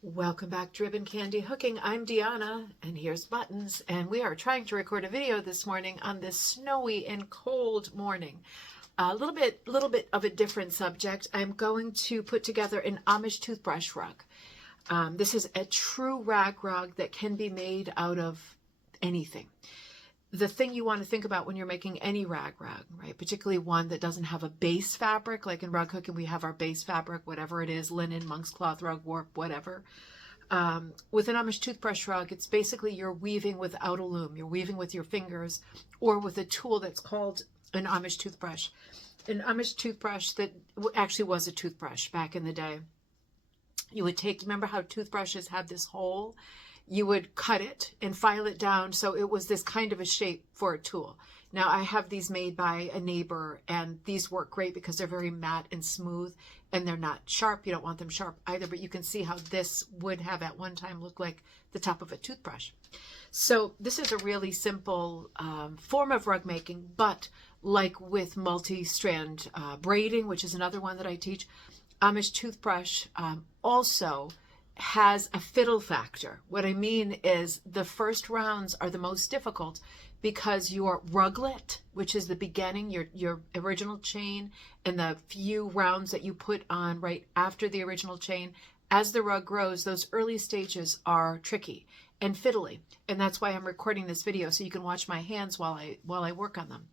Welcome back to Ribbon Candy Hooking. I'm Deanna, and here's Buttons, and we are trying to record a video this morning on this snowy and cold morning. A little bit of a different subject. I'm going to put together an Amish toothbrush rug. This is a true rag rug that can be made out of anything. The thing you want to think about when you're making any rag rug, right? Particularly one that doesn't have a base fabric, like in rug hooking, we have our base fabric, whatever it is, linen, monk's cloth, rug warp, whatever. With an Amish toothbrush rug, it's basically you're weaving without a loom. You're weaving with your fingers or with a tool that's called an Amish toothbrush. An Amish toothbrush that actually was a toothbrush back in the day. You would take, remember how toothbrushes had this hole? You would cut it and file it down so it was this kind of a shape for a tool. Now I have these made by a neighbor, and these work great because they're very matte and smooth and they're not sharp. You don't want them sharp either, but you can see how this would have at one time looked like the top of a toothbrush. So this is a really simple form of rug making, but like with multi-strand braiding, which is another one that I teach, Amish toothbrush also has a fiddle factor. What I mean is the first rounds are the most difficult because your ruglet, which is the beginning, your original chain, and the few rounds that you put on right after the original chain, as the rug grows, those early stages are tricky and fiddly. And that's why I'm recording this video so you can watch my hands while I work on them.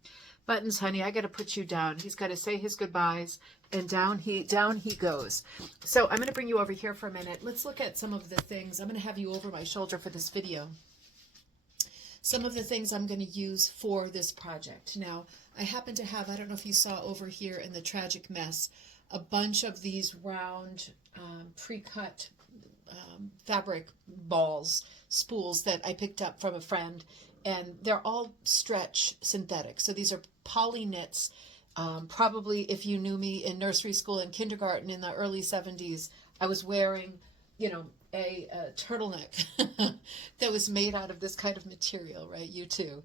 Buttons, honey, I got to put you down. He's got to say his goodbyes, and down he goes. So I'm going to bring you over here for a minute. Let's look at some of the things. I'm going to have you over my shoulder for this video. Some of the things I'm going to use for this project. Now, I happen to have, I don't know if you saw over here in the Tragic Mess, a bunch of these round pre-cut fabric balls, spools that I picked up from a friend. And they're all stretch synthetic. So these are poly knits. Probably if you knew me in nursery school and kindergarten in the early 70s, I was wearing, a turtleneck that was made out of this kind of material, right? You too.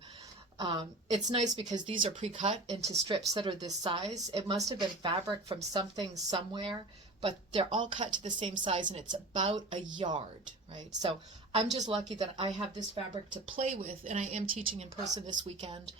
It's nice because these are pre-cut into strips that are this size. It must have been fabric from something somewhere, but they're all cut to the same size, and it's about a yard, right? So I'm just lucky that I have this fabric to play with, and I am teaching in person this weekend.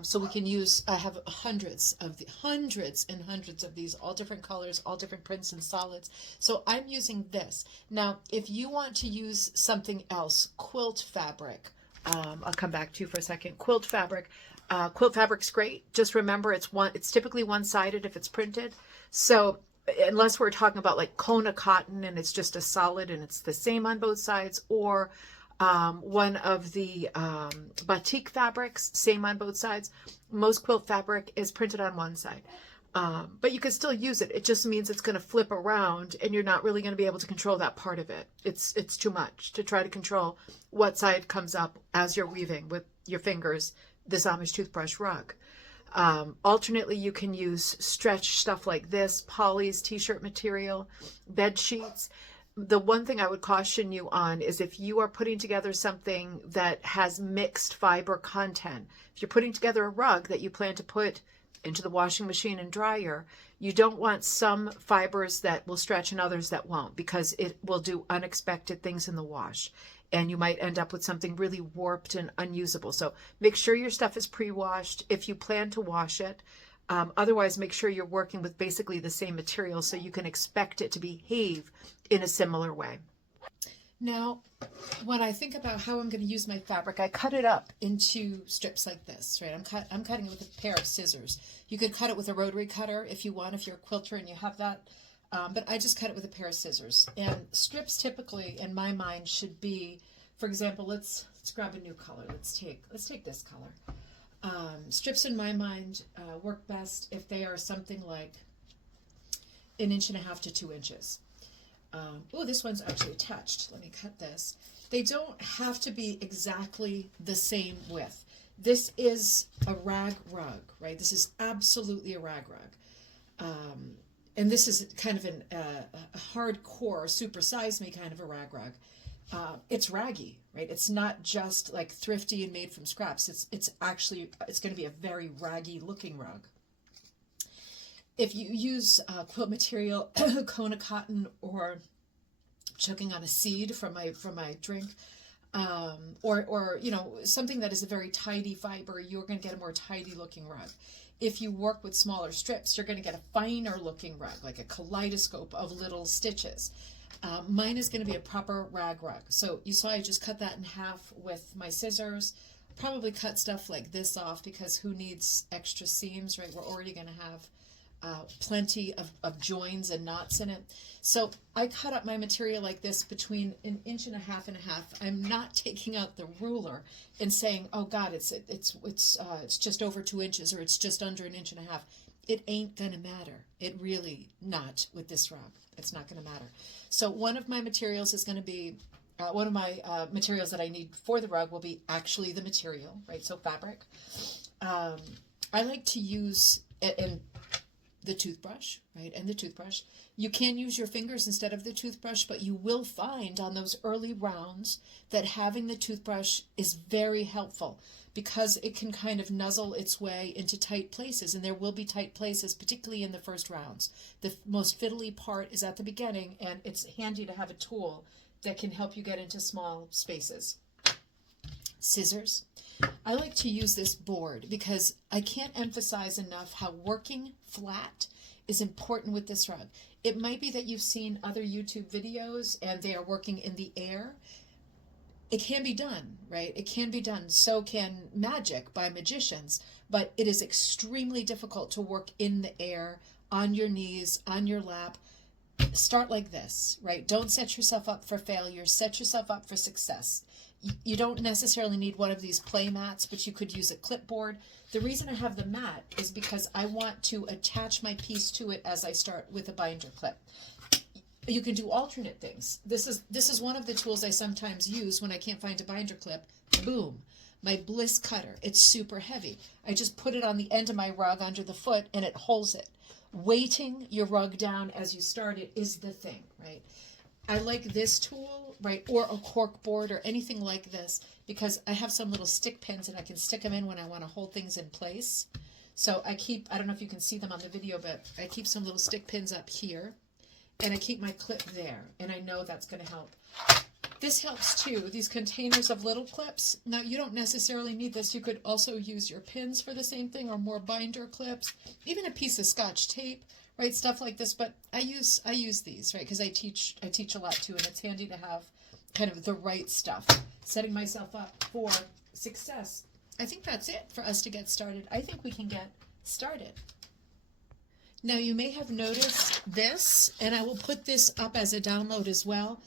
So we can use, I have hundreds and hundreds of these, all different colors, all different prints and solids. So I'm using this. Now, if you want to use something else, quilt fabric, I'll come back to you for a second. Quilt fabric's great. Just remember it's typically one-sided if it's printed. So unless we're talking about like Kona cotton and it's just a solid and it's the same on both sides, or one of the batik fabrics, same on both sides. Most quilt fabric is printed on one side. But you can still use it. It just means it's going to flip around and you're not really going to be able to control that part of it. It's too much to try to control what side comes up as you're weaving with your fingers this Amish toothbrush rug. Alternately, you can use stretch stuff like this, polys, t-shirt material, bed sheets. The one thing I would caution you on is if you are putting together something that has mixed fiber content, if you're putting together a rug that you plan to put into the washing machine and dryer, you don't want some fibers that will stretch and others that won't, because it will do unexpected things in the wash. And you might end up with something really warped and unusable. So make sure your stuff is pre-washed if you plan to wash it. Otherwise, make sure you're working with basically the same material so you can expect it to behave in a similar way. Now, when I think about how I'm going to use my fabric, I cut it up into strips like this, right? I'm cutting it with a pair of scissors. You could cut it with a rotary cutter if you want, if you're a quilter and you have that. But I just cut it with a pair of scissors. And strips typically, in my mind, should be, for example, let's grab a new color. Let's take this color. Strips in my mind work best if they are something like 1.5 inches to 2 inches. Oh, this one's actually attached. Let me cut this. They don't have to be exactly the same width. This is a rag rug, right? This is absolutely a rag rug. And this is kind of a hardcore, super size me kind of a rag rug. It's raggy, right? It's not just like thrifty and made from scraps. It's going to be a very raggy looking rug. If you use quilt material, Kona cotton or choking on a seed from my drink. Or you know, something that is a very tidy fiber, you're going to get a more tidy looking rug. If you work with smaller strips, you're going to get a finer looking rug, like a kaleidoscope of little stitches. Mine is going to be a proper rag rug. So you saw I just cut that in half with my scissors. Probably cut stuff like this off because who needs extra seams, right? We're already going to have plenty of joins and knots in it. So I cut up my material like this between 1.5 inches and 1.5 inches. I'm not taking out the ruler and saying, oh God, it's just over 2 inches or it's just under 1.5 inches. It ain't gonna matter. It really not with this rug. It's not gonna matter. So one of my materials is gonna be one of my materials that I need for the rug will be actually the material, right? So fabric. I like to use and the toothbrush, right? And the toothbrush. You can use your fingers instead of the toothbrush, but you will find on those early rounds that having the toothbrush is very helpful because it can kind of nuzzle its way into tight places, and there will be tight places, particularly in the first rounds. The most fiddly part is at the beginning, and it's handy to have a tool that can help you get into small spaces. Scissors. I like to use this board because I can't emphasize enough how working flat is important with this rug. It might be that you've seen other YouTube videos and they are working in the air. It can be done, right? It can be done. So can magic by magicians, but it is extremely difficult to work in the air, on your knees, on your lap. Start like this, right? Don't set yourself up for failure. Set yourself up for success. You don't necessarily need one of these play mats, but you could use a clipboard. The reason I have the mat is because I want to attach my piece to it as I start with a binder clip. You can do alternate things. This is one of the tools I sometimes use when I can't find a binder clip. Boom. My Bliss cutter. It's super heavy. I just put it on the end of my rug under the foot and it holds it. Weighting your rug down as you start it is the thing, right? I like this tool, right, or a cork board or anything like this because I have some little stick pins and I can stick them in when I want to hold things in place. So I don't know if you can see them on the video, but I keep some little stick pins up here and I keep my clip there, and I know that's going to help. This helps too, these containers of little clips. Now you don't necessarily need this. You could also use your pins for the same thing or more binder clips, even a piece of Scotch tape. Right, stuff like this, but I use these, right, because I teach a lot too, and it's handy to have kind of the right stuff. Setting myself up for success. I think that's it for us to get started. I think we can get started. Now you may have noticed this, and I will put this up as a download as well.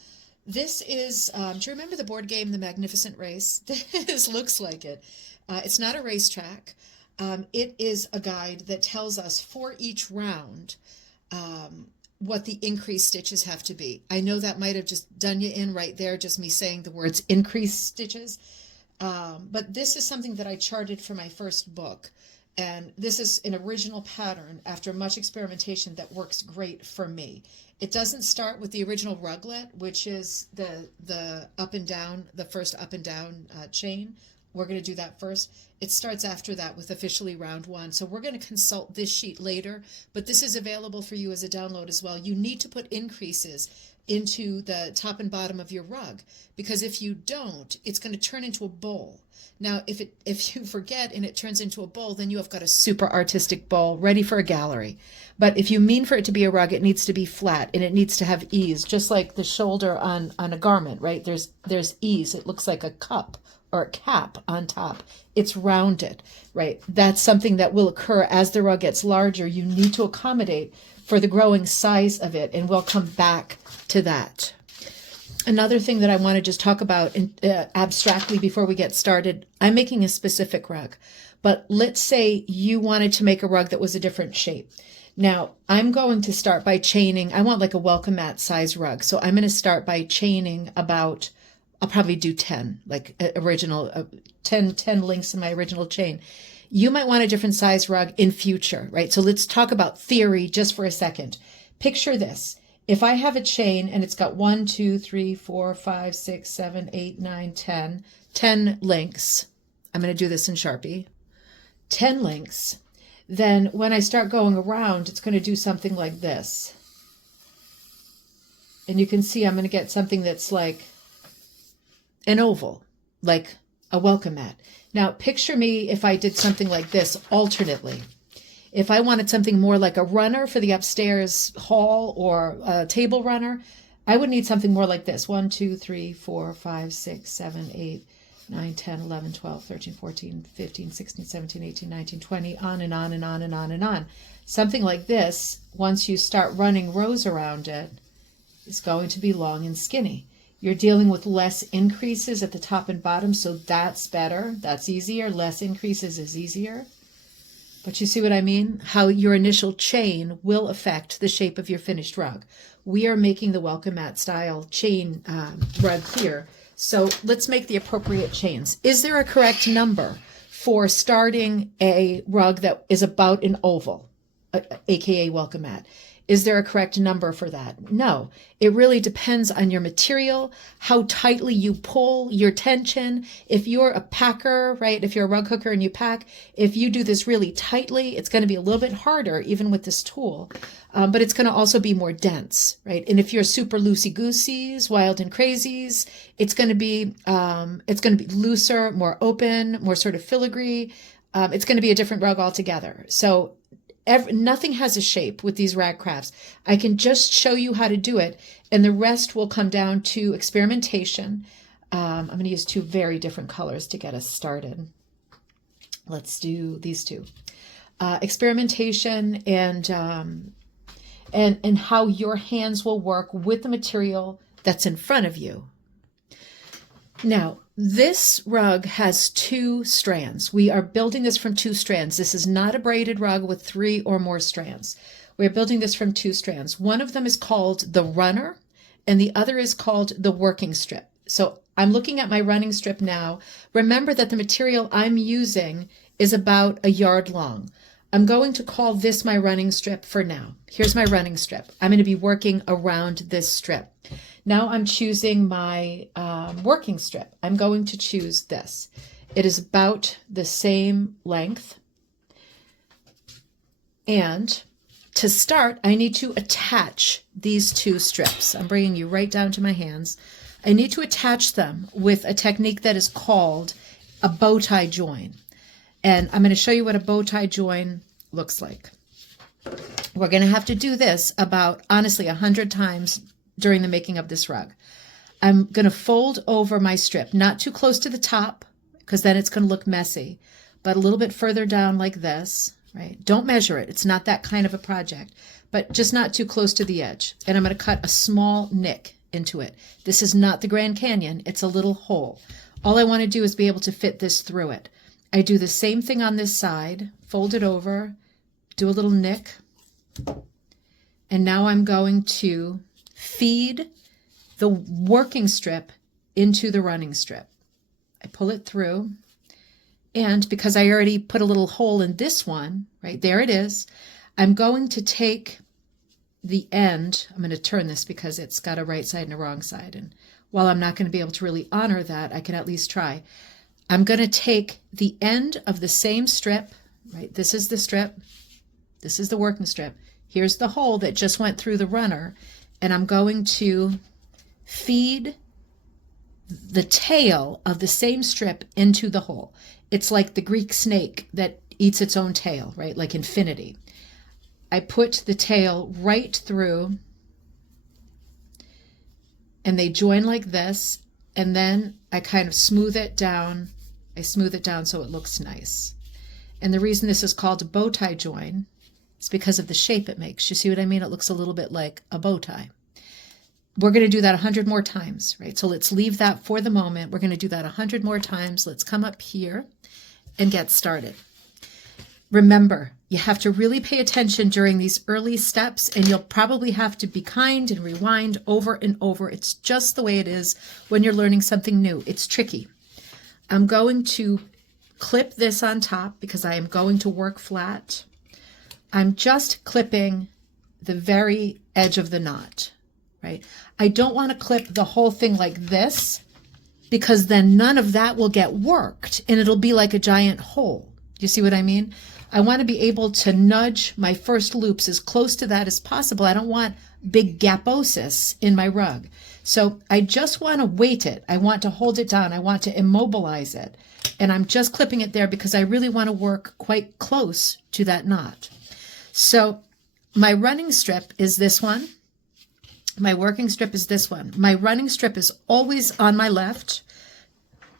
This is, do you remember the board game, The Magnificent Race? This looks like it. It's not a racetrack. It is a guide that tells us for each round what the increased stitches have to be. I know that might have just done you in right there, just me saying the words increased stitches. But this is something that I charted for my first book. And this is an original pattern after much experimentation that works great for me. It doesn't start with the original ruglet, which is the up and down, the first up and down chain. We're going to do that first. It starts after that with officially round one. So we're going to consult this sheet later, but this is available for you as a download as well. You need to put increases into the top and bottom of your rug, because if you don't, it's going to turn into a bowl. Now, if you forget and it turns into a bowl, then you have got a super artistic bowl ready for a gallery. But if you mean for it to be a rug, it needs to be flat and it needs to have ease, just like the shoulder on a garment, right? There's ease. It looks like a cup or a cap on top. It's rounded, right? That's something that will occur as the rug gets larger. You need to accommodate for the growing size of it, and we'll come back to that. Another thing that I want to just talk about abstractly before we get started, I'm making a specific rug, but let's say you wanted to make a rug that was a different shape. Now, I'm going to start by chaining. I want like a welcome mat size rug. So I'm going to start by chaining about, I'll probably do 10, like original, 10 links in my original chain. You might want a different size rug in future, right? So let's talk about theory just for a second. Picture this. If I have a chain and it's got 1, 2, 3, 4, 5, 6, 7, 8, 9, 10 links. I'm going to do this in Sharpie. 10 links. Then when I start going around, it's going to do something like this. And you can see I'm going to get something that's like an oval, like a welcome mat. Now, picture me if I did something like this alternately. If I wanted something more like a runner for the upstairs hall or a table runner, I would need something more like this. 1, 2, 3, 4, 5, 6, 7, 8, 9, 10, 11, 12, 13, 14, 15, 16, 17, 18, 19, 20, on and on and on and on and on. Something like this, once you start running rows around it, is going to be long and skinny. You're dealing with less increases at the top and bottom, so that's better. That's easier. Less increases is easier. But you see what I mean? How your initial chain will affect the shape of your finished rug. We are making the welcome mat style chain rug here. So let's make the appropriate chains. Is there a correct number for starting a rug that is about an oval, aka welcome mat? Is there a correct number for that? No, it really depends on your material, how tightly you pull your tension. If you're a packer, right? If you're a rug hooker and you pack, if you do this really tightly, it's going to be a little bit harder even with this tool, but it's going to also be more dense, right? And if you're super loosey-gooseys, wild and crazies, it's going to be looser, more open, more sort of filigree. It's going to be a different rug altogether. So nothing has a shape with these rag crafts. I can just show you how to do it, and the rest will come down to experimentation. I'm going to use two very different colors to get us started. Let's do these two. Experimentation and how your hands will work with the material that's in front of you. Now, this rug has 2 strands. We are building this from 2 strands. This is not a braided rug with 3 or more strands. We're building this from 2 strands. One of them is called the runner, and the other is called the working strip. So I'm looking at my running strip now. Remember that the material I'm using is about a yard long. I'm going to call this my running strip for now. Here's my running strip. I'm going to be working around this strip. Now I'm choosing my working strip. I'm going to choose this. It is about the same length. And to start, I need to attach these 2 strips. I'm bringing you right down to my hands. I need to attach them with a technique that is called a bow tie join. And I'm going to show you what a bow tie join looks like. We're going to have to do this about, honestly, 100 times during the making of this rug. I'm going to fold over my strip, not too close to the top, because then it's going to look messy, but a little bit further down like this, right? Don't measure it. It's not that kind of a project, but just not too close to the edge. And I'm going to cut a small nick into it. This is not the Grand Canyon. It's a little hole. All I want to do is be able to fit this through it. I do the same thing on this side, fold it over, do a little nick, and now I'm going to feed the working strip into the running strip. I pull it through, and because I already put a little hole in this one, right there it is, I'm going to take the end. I'm going to turn this because it's got a right side and a wrong side, and while I'm not going to be able to really honor that, I can at least try. I'm going to take the end of the same strip, right? This is the strip. This is the working strip. Here's the hole that just went through the runner, and I'm going to feed the tail of the same strip into the hole. It's like the Greek snake that eats its own tail, right? Like infinity. I put the tail right through, and they join like this, and then I kind of smooth it down. I smooth it down so it looks nice. And the reason this is called a bow tie join is because of the shape it makes. You see what I mean? It looks a little bit like a bow tie. We're going to do that 100 more times, right? So let's leave that for the moment. We're going to do that 100 more times. Let's come up here and get started. Remember, you have to really pay attention during these early steps, and you'll probably have to be kind and rewind over and over. It's just the way it is when you're learning something new. It's tricky. I'm going to clip this on top because I am going to work flat. I'm just clipping the very edge of the knot, right? I don't want to clip the whole thing like this because then none of that will get worked and it'll be like a giant hole. You see what I mean? I want to be able to nudge my first loops as close to that as possible. I don't want big gaposis in my rug. So I just want to weight it. I want to hold it down. I want to immobilize it. And I'm just clipping it there because I really want to work quite close to that knot. So my running strip is this one. My working strip is this one. My running strip is always on my left,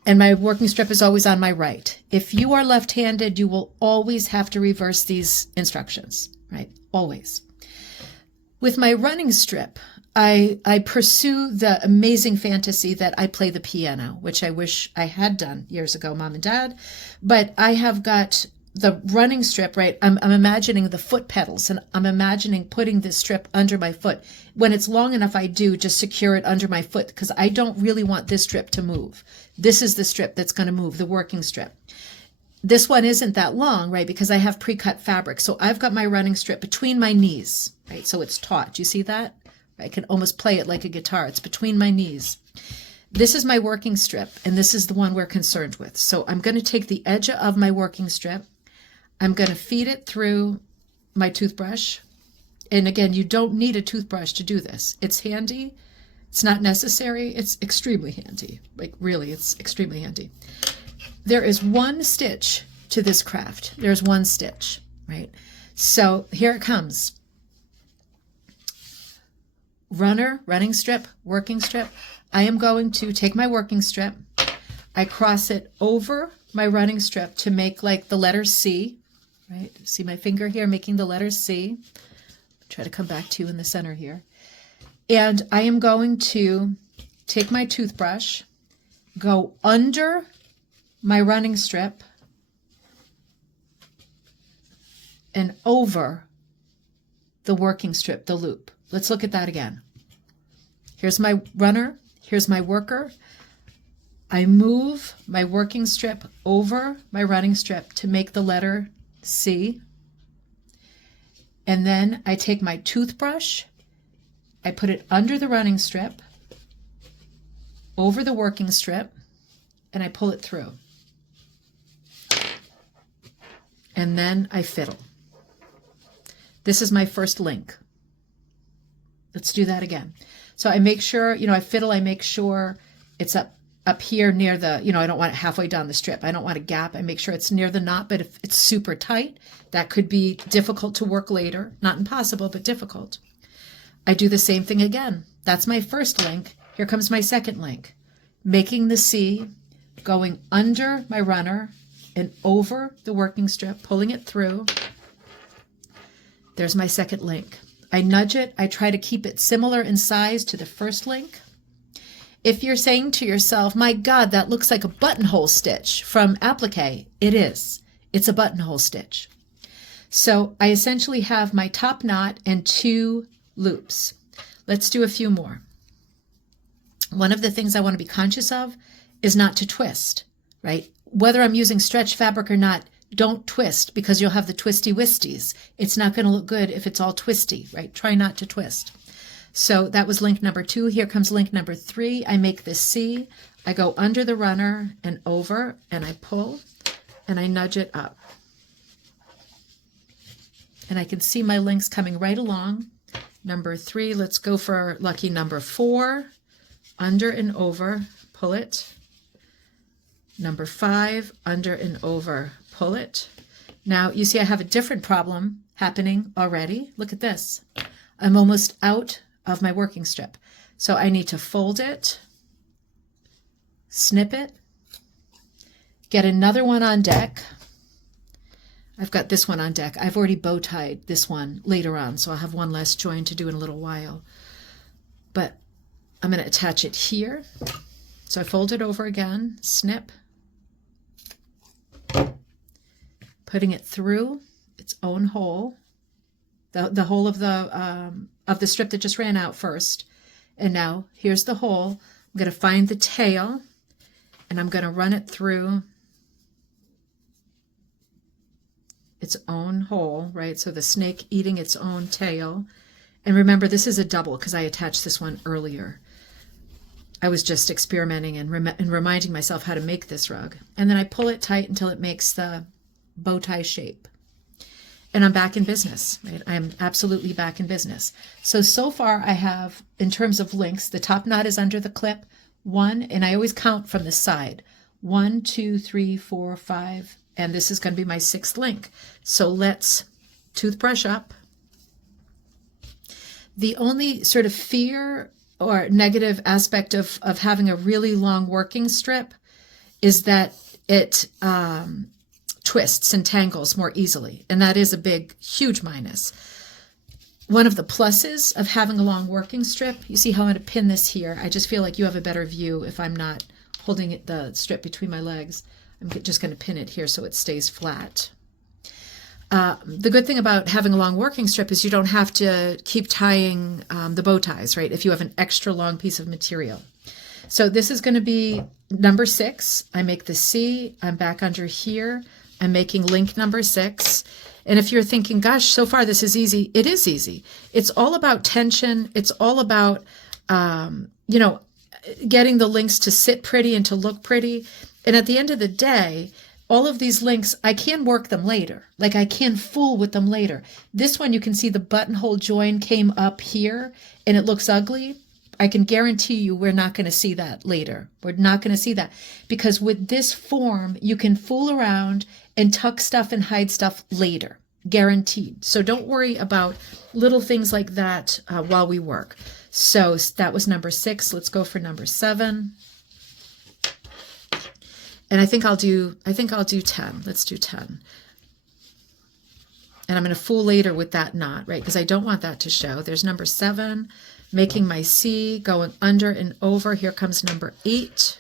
and my working strip is always on my right. If you are left-handed, you will always have to reverse these instructions, right? Always. With my running strip, I pursue the amazing fantasy that I play the piano, which I wish I had done years ago, Mom and Dad. But I have got the running strip, right? I'm imagining the foot pedals, and I'm imagining putting this strip under my foot. When it's long enough, I do just secure it under my foot because I don't really want this strip to move. This is the strip that's going to move, the working strip. This one isn't that long, right? Because I have pre-cut fabric. So I've got my running strip between my knees, right? So it's taut. Do you see that? I can almost play it like a guitar. It's between my knees. This is my working strip, and this is the one we're concerned with. So I'm going to take the edge of my working strip. I'm going to feed it through my toothbrush. And again, you don't need a toothbrush to do this. It's handy. It's not necessary. It's extremely handy. Like really, it's extremely handy. There is one stitch to this craft. There's one stitch, right? So here it comes. Running strip, working strip. I am going to take my working strip. I cross it over my running strip to make like the letter C, right? See my finger here making the letter C. Try to come back to you in the center here. And I am going to take my toothbrush, go under my running strip and over the working strip, the loop. Let's look at that again. Here's my runner. Here's my worker. I move my working strip over my running strip to make the letter C. And then I take my toothbrush, I put it under the running strip, over the working strip, and I pull it through. And then I fiddle. This is my first link. Let's do that again. So I make sure, I fiddle, I make sure it's up here near the, I don't want it halfway down the strip. I don't want a gap. I make sure it's near the knot, but if it's super tight, that could be difficult to work later. Not impossible, but difficult. I do the same thing again. That's my first link. Here comes my second link. Making the C, going under my runner and over the working strip, pulling it through. There's my second link. I nudge it. I try to keep it similar in size to the first link. If you're saying to yourself, my God, that looks like a buttonhole stitch from applique, it is. It's a buttonhole stitch. So I essentially have my top knot and 2 loops. Let's do a few more. One of the things I want to be conscious of is not to twist, right? Whether I'm using stretch fabric or not, don't twist because you'll have the twisty wisties. It's not going to look good if it's all twisty, right? Try not to twist. So that was link number 2. Here comes link number 3. I make this C. I go under the runner and over, and I pull, and I nudge it up. And I can see my links coming right along. Number 3, let's go for lucky number 4. Under and over, pull it. Number 5, under and over, pull it. Now, you see I have a different problem happening already. Look at this. I'm almost out of my working strip. So I need to fold it, snip it, get another one on deck. I've got this one on deck. I've already bow tied this one later on, so I'll have one less join to do in a little while. But I'm going to attach it here. So I fold it over again, snip, putting it through its own hole, the hole of the strip that just ran out first. And now here's the hole. I'm going to find the tail, and I'm going to run it through its own hole, right? So the snake eating its own tail. And remember, this is a double because I attached this one earlier. I was just experimenting and reminding myself how to make this rug. And then I pull it tight until it makes the bow tie shape. and I'm back in business, right? I'm absolutely back in business. So far I have, in terms of links, the top knot is under the clip, 1, and I always count from the side, 1, 2, 3, 4, 5, and this is going to be my 6th link. So let's toothbrush up. The only sort of fear or negative aspect of having a really long working strip is that it twists and tangles more easily. And that is a big, huge minus. One of the pluses of having a long working strip, you see how I'm going to pin this here. I just feel like you have a better view if I'm not holding the strip between my legs. I'm just going to pin it here so it stays flat. The good thing about having a long working strip is you don't have to keep tying the bow ties, right? If you have an extra long piece of material. So this is going to be number 6. I make the C. I'm back under here. I'm making link number 6. And if you're thinking, gosh, so far this is easy, it is easy. It's all about tension. It's all about, getting the links to sit pretty and to look pretty. And at the end of the day, all of these links, I can work them later. Like I can fool with them later. This one, you can see the buttonhole join came up here and it looks ugly. I can guarantee you we're not going to see that later. We're not going to see that because with this form, you can fool around and tuck stuff and hide stuff later, guaranteed. So don't worry about little things like that while we work. So that was number 6. Let's go for number 7. And I think I'll do 10. Let's do 10. And I'm going to fool later with that knot, right? Because I don't want that to show. There's number 7. Making my C, going under and over. Here comes number 8.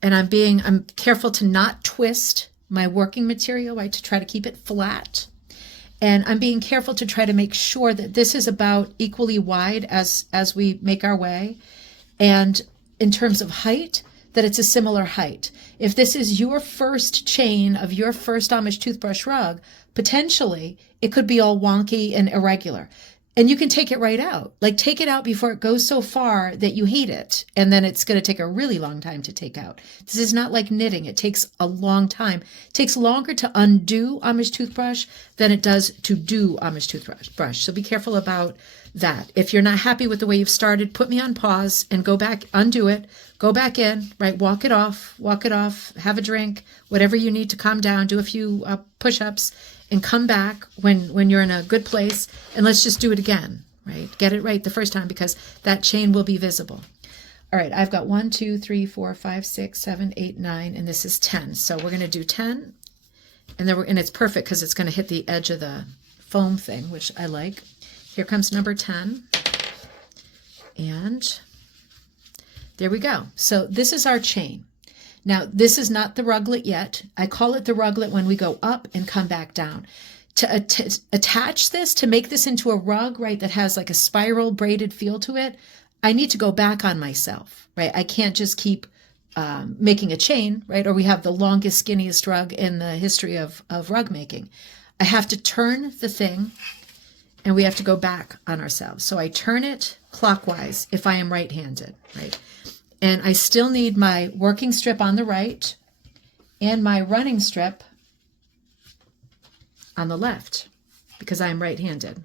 And I'm careful to not twist my working material, right, to try to keep it flat. And I'm being careful to try to make sure that this is about equally wide as we make our way. And in terms of height, that it's a similar height. If this is your first chain of your first Amish toothbrush rug, potentially it could be all wonky and irregular. And you can take it right out. Like take it out before it goes so far that you hate it. And then it's going to take a really long time to take out. This is not like knitting. It takes a long time. It takes longer to undo Amish toothbrush than it does to do Amish toothbrush. So be careful about that. If you're not happy with the way you've started, put me on pause and go back, undo it, go back in, right? Walk it off, have a drink, whatever you need to calm down, do a few push-ups and come back when you're in a good place. And let's just do it again, right? Get it right the first time because that chain will be visible. All right, I've got 1, 2, 3, 4, 5, 6, 7, 8, 9, and this is 10. So we're going to do 10 and it's perfect because it's going to hit the edge of the foam thing, which I like. Here comes number 10. And there we go. So this is our chain. Now, this is not the ruglet yet. I call it the ruglet when we go up and come back down. To attach this, to make this into a rug, right, that has like a spiral braided feel to it, I need to go back on myself, right? I can't just keep making a chain, right? Or we have the longest, skinniest rug in the history of rug making. I have to turn the thing and we have to go back on ourselves. So I turn it clockwise if I am right-handed, right? And I still need my working strip on the right and my running strip on the left because I am right-handed,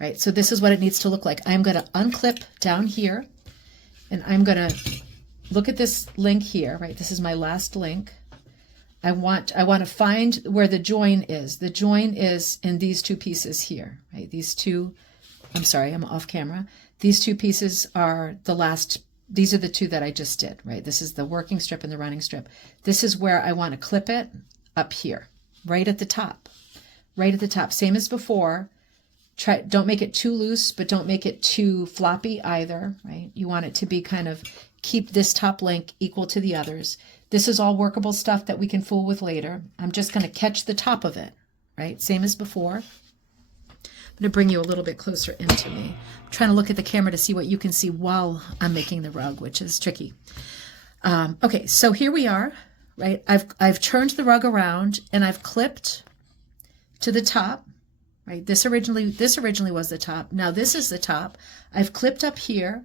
right? So this is what it needs to look like. I'm going to unclip down here and I'm going to look at this link here, right? This is my last link. I want to find where the join is. The join is in these two pieces here, right? These two, I'm sorry, I'm off camera. These two pieces are the last, these are the two that I just did, right? This is the working strip and the running strip. This is where I want to clip it up here, right at the top, same as before. Don't make it too loose, but don't make it too floppy either, right? You want it to be kind of, keep this top link equal to the others. This is all workable stuff that we can fool with later. I'm just going to catch the top of it, right? Same as before. I'm going to bring you a little bit closer into me. I'm trying to look at the camera to see what you can see while I'm making the rug, which is tricky. Okay, so here we are, right? I've turned the rug around and I've clipped to the top, right? This originally was the top. Now this is the top. I've clipped up here.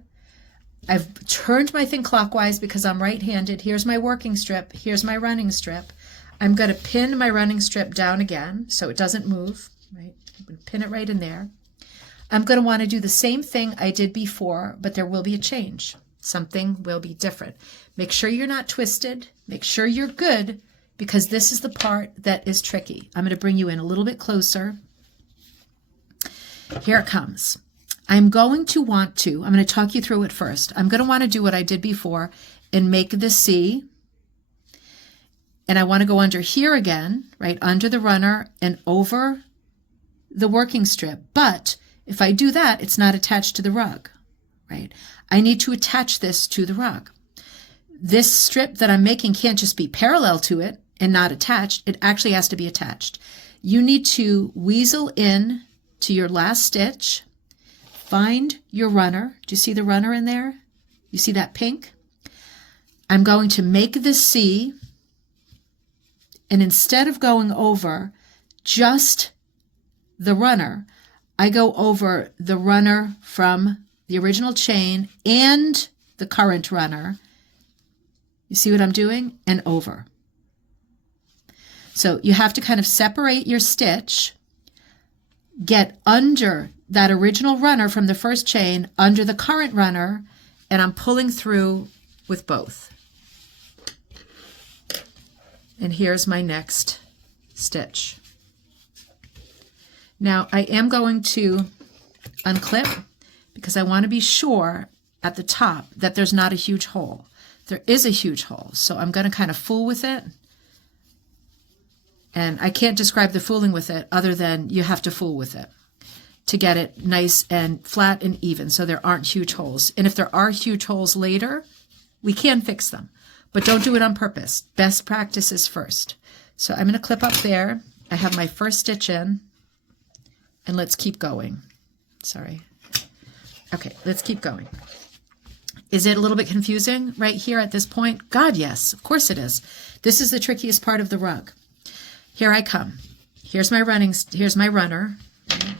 I've turned my thing clockwise because I'm right-handed. Here's my working strip. Here's my running strip. I'm going to pin my running strip down again so it doesn't move, right? I'm going to pin it right in there. I'm going to want to do the same thing I did before, but there will be a change. Something will be different. Make sure you're not twisted. Make sure you're good, because this is the part that is tricky. I'm going to bring you in a little bit closer. Here it comes. I'm going to talk you through it first. I'm going to want to do what I did before and make the C. And I want to go under here again, right under the runner and over the working strip. But if I do that, it's not attached to the rug, right? I need to attach this to the rug. This strip that I'm making can't just be parallel to it and not attached. It actually has to be attached. You need to weasel in to your last stitch, find your runner. Do you see the runner in there? You see that pink? I'm going to make the C, and instead of going over just the runner, I go over the runner from the original chain and the current runner. You see what I'm doing? And over. So you have to kind of separate your stitch, get under that original runner from the first chain, under the current runner, and I'm pulling through with both. And here's my next stitch. Now I am going to unclip because I want to be sure at the top that there's not a huge hole. There is a huge hole, so I'm going to kind of fool with it. And I can't describe the fooling with it other than you have to fool with it to get it nice and flat and even so there aren't huge holes. And if there are huge holes later, we can fix them. But don't do it on purpose. Best practice is first. So I'm going to clip up there. I have my first stitch in. And let's keep going. Sorry. Okay, let's keep going. Is it a little bit confusing right here at this point? God, yes. Of course it is. This is the trickiest part of the rug. Here I come. Here's my runner.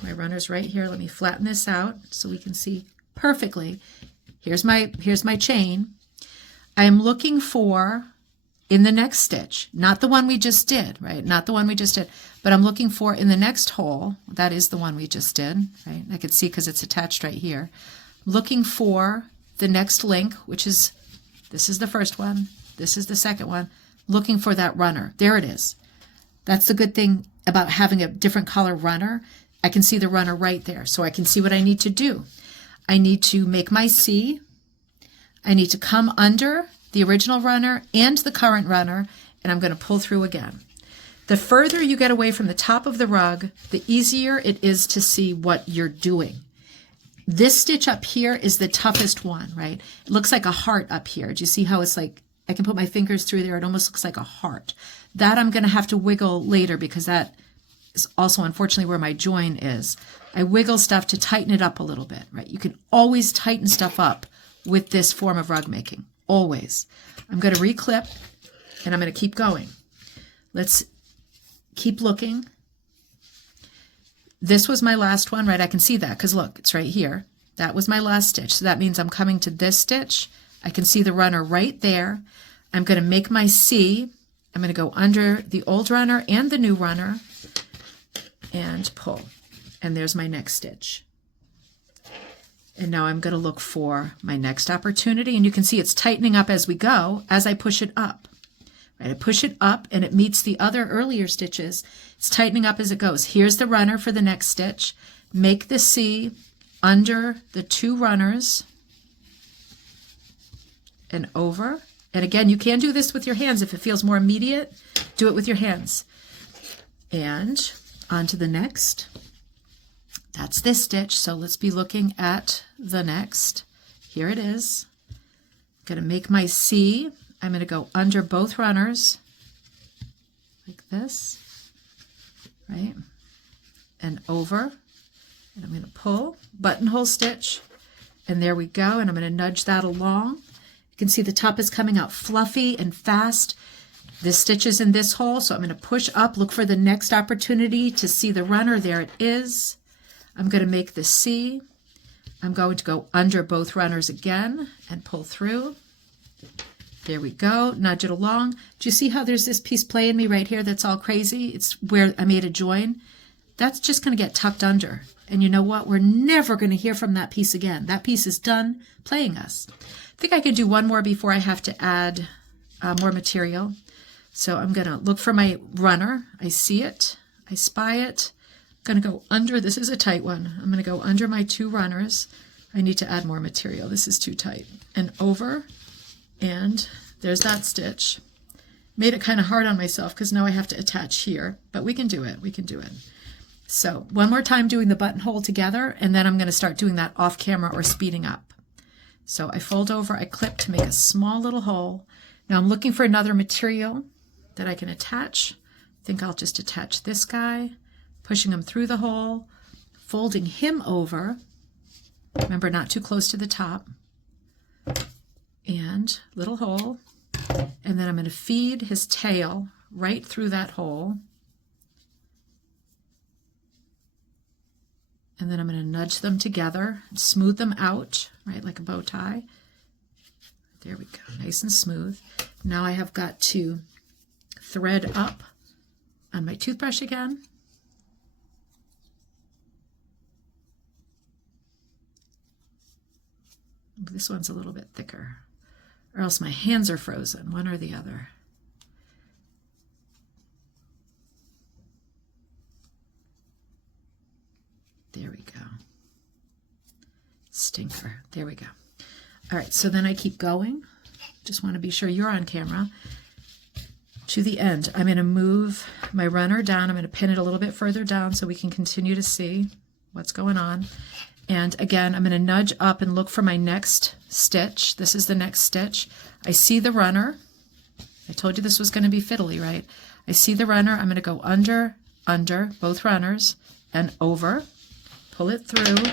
My runner's right here. Let me flatten this out so we can see perfectly. Here's my chain. I am looking for, in the next stitch, not the one we just did, right? Not the one we just did, but I'm looking for in the next hole. That is the one we just did, right? I can see because it's attached right here. Looking for the next link, which is, this is the first one. This is the second one. Looking for that runner. There it is. That's the good thing about having a different color runner. I can see the runner right there, so I can see what I need to do. I need to make my C. I need to come under the original runner and the current runner, and I'm going to pull through again. The further you get away from the top of the rug, the easier it is to see what you're doing. This stitch up here is the toughest one, right? It looks like a heart up here. Do you see how it's like, I can put my fingers through there. It almost looks like a heart. That I'm going to have to wiggle later because that is also unfortunately where my join is. I wiggle stuff to tighten it up a little bit, right? You can always tighten stuff up with this form of rug making, always. I'm going to reclip and I'm going to keep going. Let's keep looking. This was my last one, right? I can see that because look, it's right here. That was my last stitch. So that means I'm coming to this stitch. I can see the runner right there. I'm going to make my C. I'm going to go under the old runner and the new runner and pull. And there's my next stitch. And now I'm going to look for my next opportunity. And you can see it's tightening up as we go, as I push it up. Right? I push it up and it meets the other earlier stitches. It's tightening up as it goes. Here's the runner for the next stitch. Make the C under the two runners and over. And again, you can do this with your hands. If it feels more immediate, do it with your hands. And on to the next. That's this stitch, so let's be looking at the next. Here it is. I'm going to make my C. I'm going to go under both runners like this, right? And over. And I'm going to pull, buttonhole stitch, and there we go. And I'm going to nudge that along. You can see the top is coming out fluffy and fast. This stitch is in this hole, so I'm going to push up, look for the next opportunity to see the runner. There it is. I'm going to make the C. I'm going to go under both runners again and pull through. There we go. Nudge it along. Do you see how there's this piece playing me right here that's all crazy? It's where I made a join. That's just going to get tucked under. And you know what? We're never going to hear from that piece again. That piece is done playing us. I think I can do one more before I have to add more material. So I'm going to look for my runner. I see it. I spy it. I'm going to go under. This is a tight one. I'm going to go under my 2 runners. I need to add more material. This is too tight. And over. And there's that stitch. Made it kind of hard on myself because now I have to attach here. But we can do it. We can do it. So one more time doing the buttonhole together, and then I'm going to start doing that off camera or speeding up. So I fold over, I clip to make a small little hole. Now I'm looking for another material that I can attach. I think I'll just attach this guy, pushing him through the hole, folding him over. Remember, not too close to the top. And little hole. And then I'm going to feed his tail right through that hole. And then I'm going to nudge them together, smooth them out, right, like a bow tie. There we go, nice and smooth. Now I have got to thread up on my toothbrush again. This one's a little bit thicker, or else my hands are frozen, one or the other. There we go. Stinker. There we go. All right, so then I keep going. Just want to be sure you're on camera. To the end, I'm going to move my runner down. I'm going to pin it a little bit further down so we can continue to see what's going on. And again, I'm going to nudge up and look for my next stitch. This is the next stitch. I see the runner. I told you this was going to be fiddly, right? I see the runner. I'm going to go under, under, both runners, and over. Pull it through.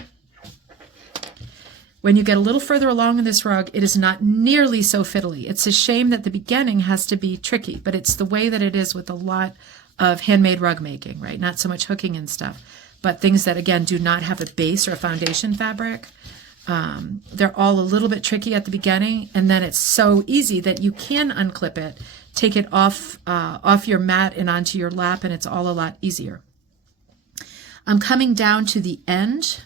When you get a little further along in this rug, it is not nearly so fiddly. It's a shame that the beginning has to be tricky, but it's the way that it is with a lot of handmade rug making, right? Not so much hooking and stuff, but things that, again, do not have a base or a foundation fabric. They're all a little bit tricky at the beginning, and then it's so easy that you can unclip it, take it off your mat and onto your lap, and it's all a lot easier. I'm coming down to the end,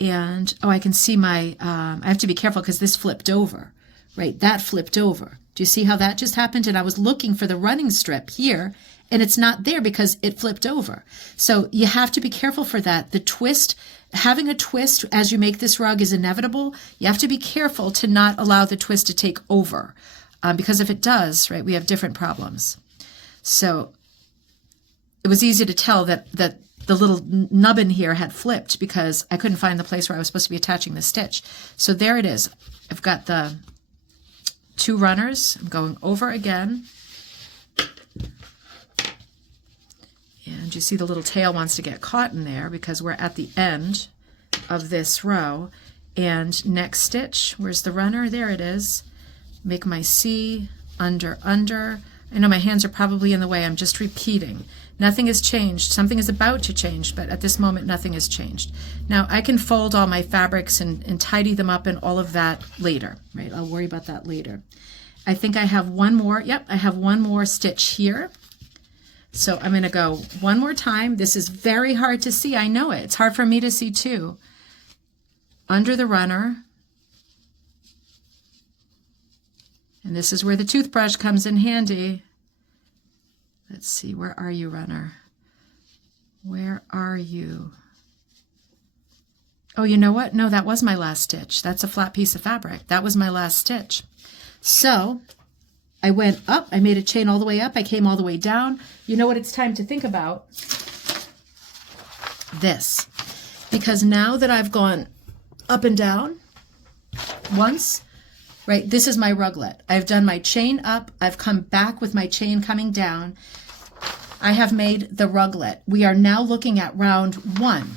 and I can see my, I have to be careful because this flipped over, right? That flipped over. Do you see how that just happened? And I was looking for the running strip here, and it's not there because it flipped over. So you have to be careful for that. The twist, having a twist as you make this rug is inevitable. You have to be careful to not allow the twist to take over, because if it does, right, we have different problems. So it was easy to tell that the little nubbin here had flipped because I couldn't find the place where I was supposed to be attaching the stitch. So there it is. I've got the 2 runners. I'm going over again. And you see the little tail wants to get caught in there because we're at the end of this row. And next stitch, where's the runner? There it is. Make my C, under, under. I know my hands are probably in the way. I'm just repeating. Nothing has changed. Something is about to change, but at this moment, nothing has changed. Now, I can fold all my fabrics and tidy them up and all of that later, right? I'll worry about that later. I think I have one more. Yep, I have one more stitch here. So I'm going to go one more time. This is very hard to see. I know it. It's hard for me to see too. Under the runner. And this is where the toothbrush comes in handy. Let's see, where are you, runner? Where are you? Oh, you know what? No, that was my last stitch. That's a flat piece of fabric. That was my last stitch. So I went up, I made a chain all the way up, I came all the way down. You know what it's time to think about? This. Because now that I've gone up and down once, right, this is my ruglet. I've done my chain up, I've come back with my chain coming down. I have made the ruglet. We are now looking at round 1.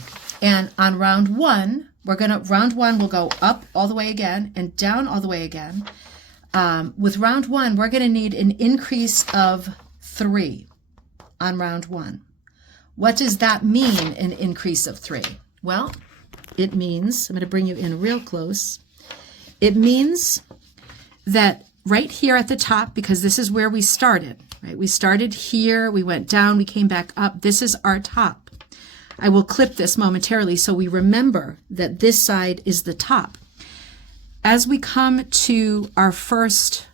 And on round 1, round 1 will go up all the way again and down all the way again. With round 1, we're going to need an increase of 3 on round 1. What does that mean, an increase of 3? Well, it means, I'm going to bring you in real close. It means that right here at the top, because this is where we started, right? We started here, we went down, we came back up. This is our top. I will clip this momentarily so we remember that this side is the top. As we come to our first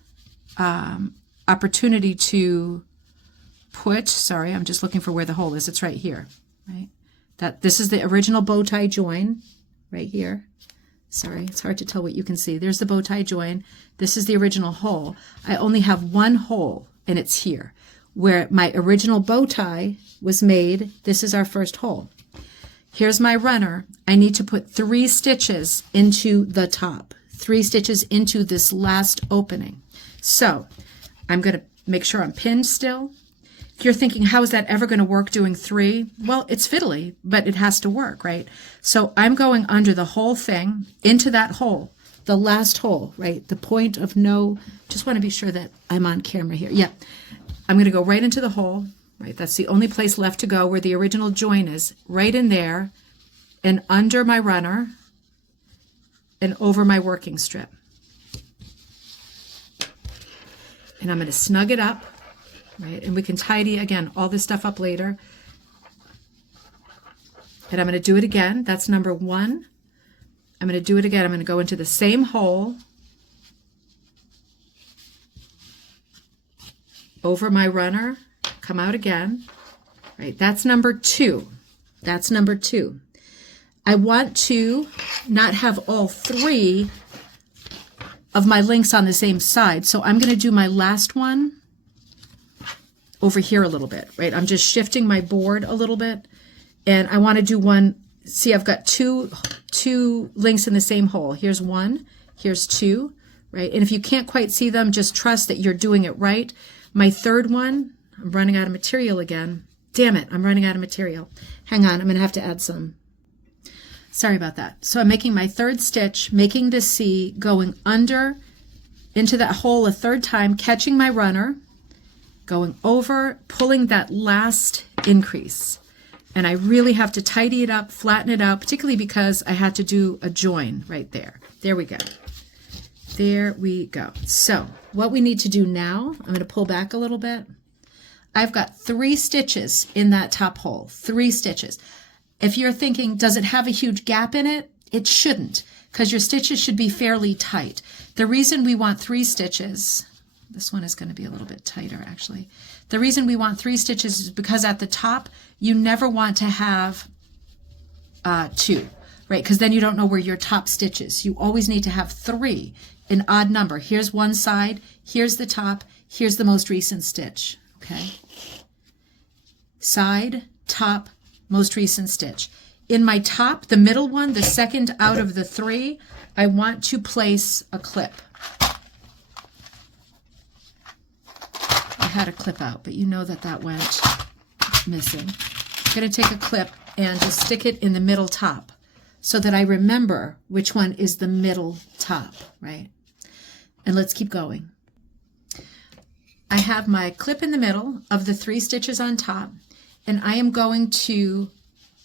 opportunity to put, sorry, I'm just looking for where the hole is. It's right here, right? This is the original bow tie join right here. Sorry, it's hard to tell what you can see. There's the bow tie join. This is the original hole. I only have one hole, and it's here. Where my original bow tie was made, this is our first hole. Here's my runner. I need to put 3 stitches into the top, 3 stitches into this last opening. So I'm going to make sure I'm pinned still. If you're thinking, how is that ever going to work doing 3? Well, it's fiddly, but it has to work, right? So I'm going under the whole thing into that hole, the last hole, right? The point of no, just want to be sure that I'm on camera here. Yeah, I'm going to go right into the hole, right? That's the only place left to go where the original join is, right in there and under my runner and over my working strip. And I'm going to snug it up. Right, and we can tidy, again, all this stuff up later. And I'm going to do it again. That's number 1. I'm going to do it again. I'm going to go into the same hole over my runner, come out again. Right, that's number 2. That's number 2. I want to not have all 3 of my links on the same side. So I'm going to do my last one over here a little bit, right? I'm just shifting my board a little bit, and I want to do one. See, I've got two links in the same hole. Here's 1, here's 2, right? And if you can't quite see them, just trust that you're doing it right. My third one, I'm running out of material again. Damn it, I'm running out of material. Hang on, I'm going to have to add some. Sorry about that. So I'm making my third stitch, making the C, going under into that hole a third time, catching my runner, going over, pulling that last increase. And I really have to tidy it up, flatten it out, particularly because I had to do a join right there. There we go. There we go. So what we need to do now, I'm going to pull back a little bit. I've got 3 stitches in that top hole, 3 stitches. If you're thinking, does it have a huge gap in it? It shouldn't, because your stitches should be fairly tight. The reason we want 3 stitches, this one is going to be a little bit tighter actually. The reason we want 3 stitches is because at the top, you never want to have 2, right? Because then you don't know where your top stitch is. You always need to have 3, an odd number. Here's one side, here's the top, here's the most recent stitch, okay? Side, top, most recent stitch. In my top, the middle one, the second out of the 3, I want to place a clip. I had a clip out, but you know that that went missing. I'm going to take a clip and just stick it in the middle top so that I remember which one is the middle top, right? And let's keep going. I have my clip in the middle of the 3 stitches on top, and I am going to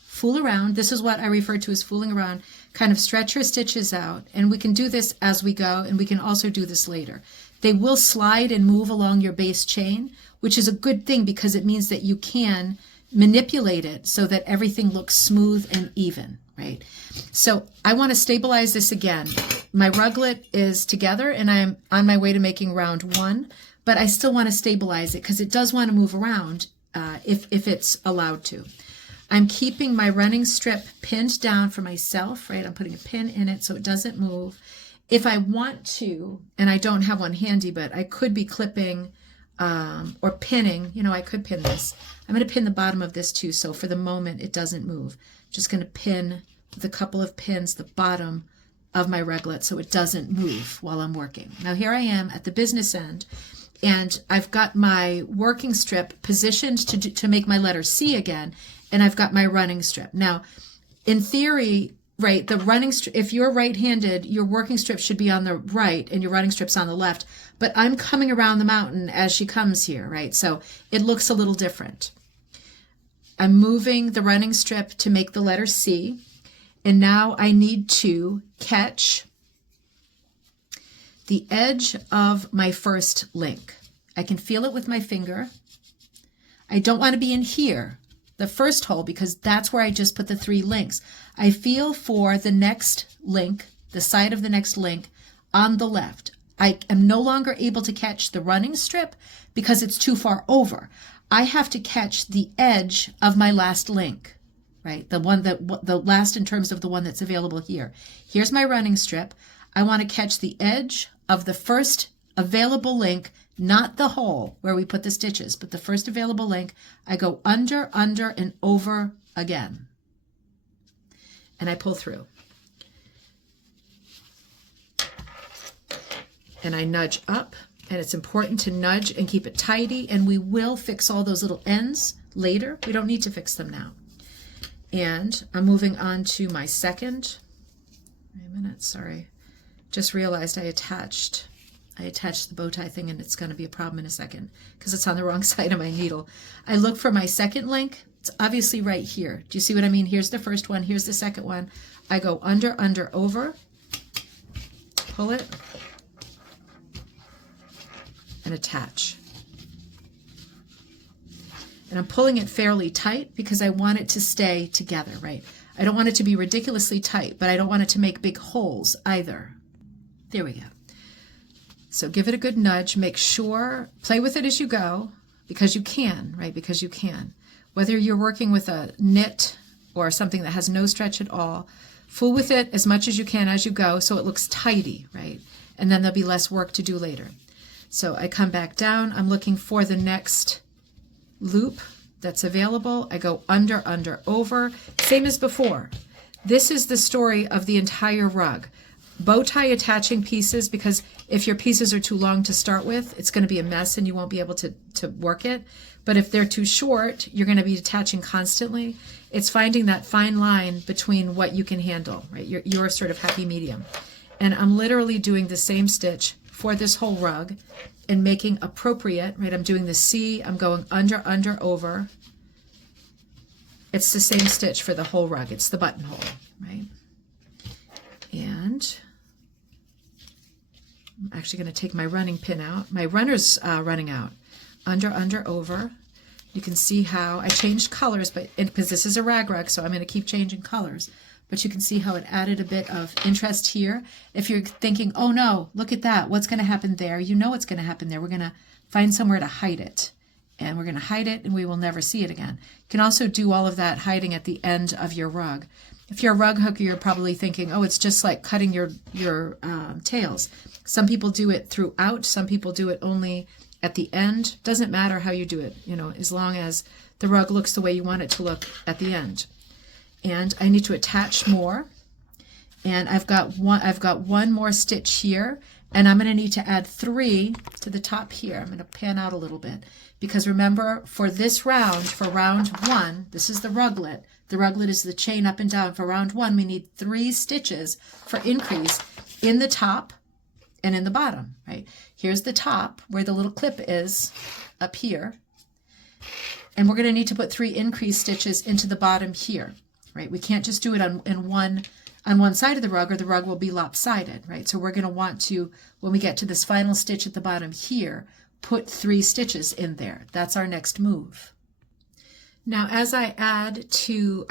fool around. This is what I refer to as fooling around. Kind of stretch your stitches out, and we can do this as we go, and we can also do this later. They will slide and move along your base chain, which is a good thing because it means that you can manipulate it so that everything looks smooth and even, right? So I want to stabilize this again. My ruglet is together and I am on my way to making round 1, but I still want to stabilize it because it does want to move around if it's allowed to. I'm keeping my running strip pinned down for myself, right? I'm putting a pin in it so it doesn't move. If I want to, and I don't have one handy, but I could be clipping or pinning, you know, I could pin this. I'm going to pin the bottom of this too, so for the moment it doesn't move. Just going to pin with a couple of pins the bottom of my raglet so it doesn't move while I'm working. Now here I am at the business end, and I've got my working strip positioned to make my letter C again, and I've got my running strip. Now, in theory, right, the running strip, if you're right-handed, your working strip should be on the right and your running strip's on the left, but I'm coming around the mountain as she comes here, right? So it looks a little different. I'm moving the running strip to make the letter C, and now I need to catch the edge of my first link. I can feel it with my finger. I don't want to be in here, the first hole, because that's where I just put the 3 links. I feel for the next link, the side of the next link on the left. I am no longer able to catch the running strip because it's too far over. I have to catch the edge of my last link, right? The one that, the last in terms of the one that's available here. Here's my running strip. I want to catch the edge of the first available link, not the hole where we put the stitches, but the first available link. I go under, and over again. And I pull through. And I nudge up, and it's important to nudge and keep it tidy, and we will fix all those little ends later. We don't need to fix them now. And I'm moving on to my second. Wait a minute, sorry. Just realized I attached the bow tie thing, and it's going to be a problem in a second because it's on the wrong side of my needle. I look for my second link. It's obviously right here. Do you see what I mean? Here's the first one. Here's the second one. I go under, over, pull it, and attach. And I'm pulling it fairly tight because I want it to stay together, right? I don't want it to be ridiculously tight, but I don't want it to make big holes either. There we go. So give it a good nudge. Make sure, play with it as you go, because you can, right? Because you can. Whether you're working with a knit or something that has no stretch at all, fool with it as much as you can as you go so it looks tidy, right? And then there'll be less work to do later. So I come back down. I'm looking for the next loop that's available. I go under, over. Same as before. This is the story of the entire rug. Bow tie attaching pieces, because if your pieces are too long to start with, it's going to be a mess and you won't be able to work it. But if they're too short, you're going to be attaching constantly. It's finding that fine line between what you can handle, right? Your sort of happy medium. And I'm literally doing the same stitch for this whole rug and making appropriate, right? I'm doing the C, I'm going under, over. It's the same stitch for the whole rug. It's the buttonhole, right? And I'm actually going to take my running pin out. My runner's running out. Under, over. You can see how I changed colors, but because this is a rag rug, so I'm going to keep changing colors. But you can see how it added a bit of interest here. If you're thinking, oh no, look at that, what's going to happen there? You know what's going to happen there. We're going to find somewhere to hide it. And we're going to hide it, and we will never see it again. You can also do all of that hiding at the end of your rug. If you're a rug hooker, you're probably thinking, oh, it's just like cutting your tails. Some people do it throughout. Some people do it only at the end. Doesn't matter how you do it, you know, as long as the rug looks the way you want it to look at the end. And I need to attach more. And I've got one more stitch here, and I'm going to need to add 3 to the top here. I'm going to pan out a little bit, because remember, for this round, for round 1, this is the ruglet. The ruglet is the chain up and down. For round 1, we need 3 stitches for increase in the top and in the bottom, right? Here's the top where the little clip is up here. And we're going to need to put 3 increase stitches into the bottom here, right? We can't just do it on one side of the rug, or the rug will be lopsided, right? So we're going to want to, when we get to this final stitch at the bottom here, put 3 stitches in there. That's our next move. Now, as I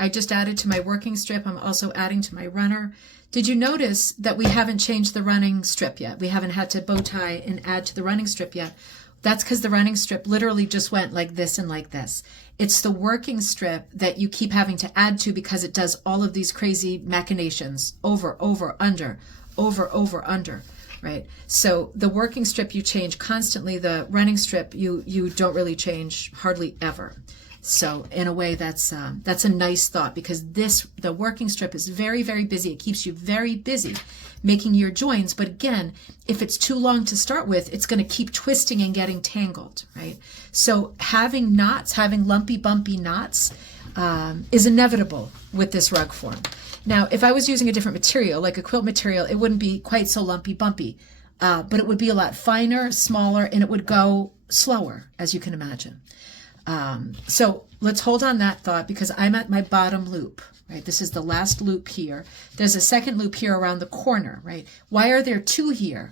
just added to my working strip, I'm also adding to my runner. Did you notice that we haven't changed the running strip yet? We haven't had to bow tie and add to the running strip yet. That's because the running strip literally just went like this and like this. It's the working strip that you keep having to add to because it does all of these crazy machinations. Over, under, over, under, right? So the working strip you change constantly. The running strip you don't really change hardly ever. So in a way, that's a nice thought, because the working strip is very, very busy. It keeps you very busy making your joins. But again, if it's too long to start with, it's going to keep twisting and getting tangled, right? So having knots, having lumpy, bumpy knots is inevitable with this rug form. Now, if I was using a different material, like a quilt material, it wouldn't be quite so lumpy, bumpy, but it would be a lot finer, smaller, and it would go slower, as you can imagine. So let's hold on that thought, because I'm at my bottom loop, right? This is the last loop here. There's a second loop here around the corner, right? Why are there 2 here?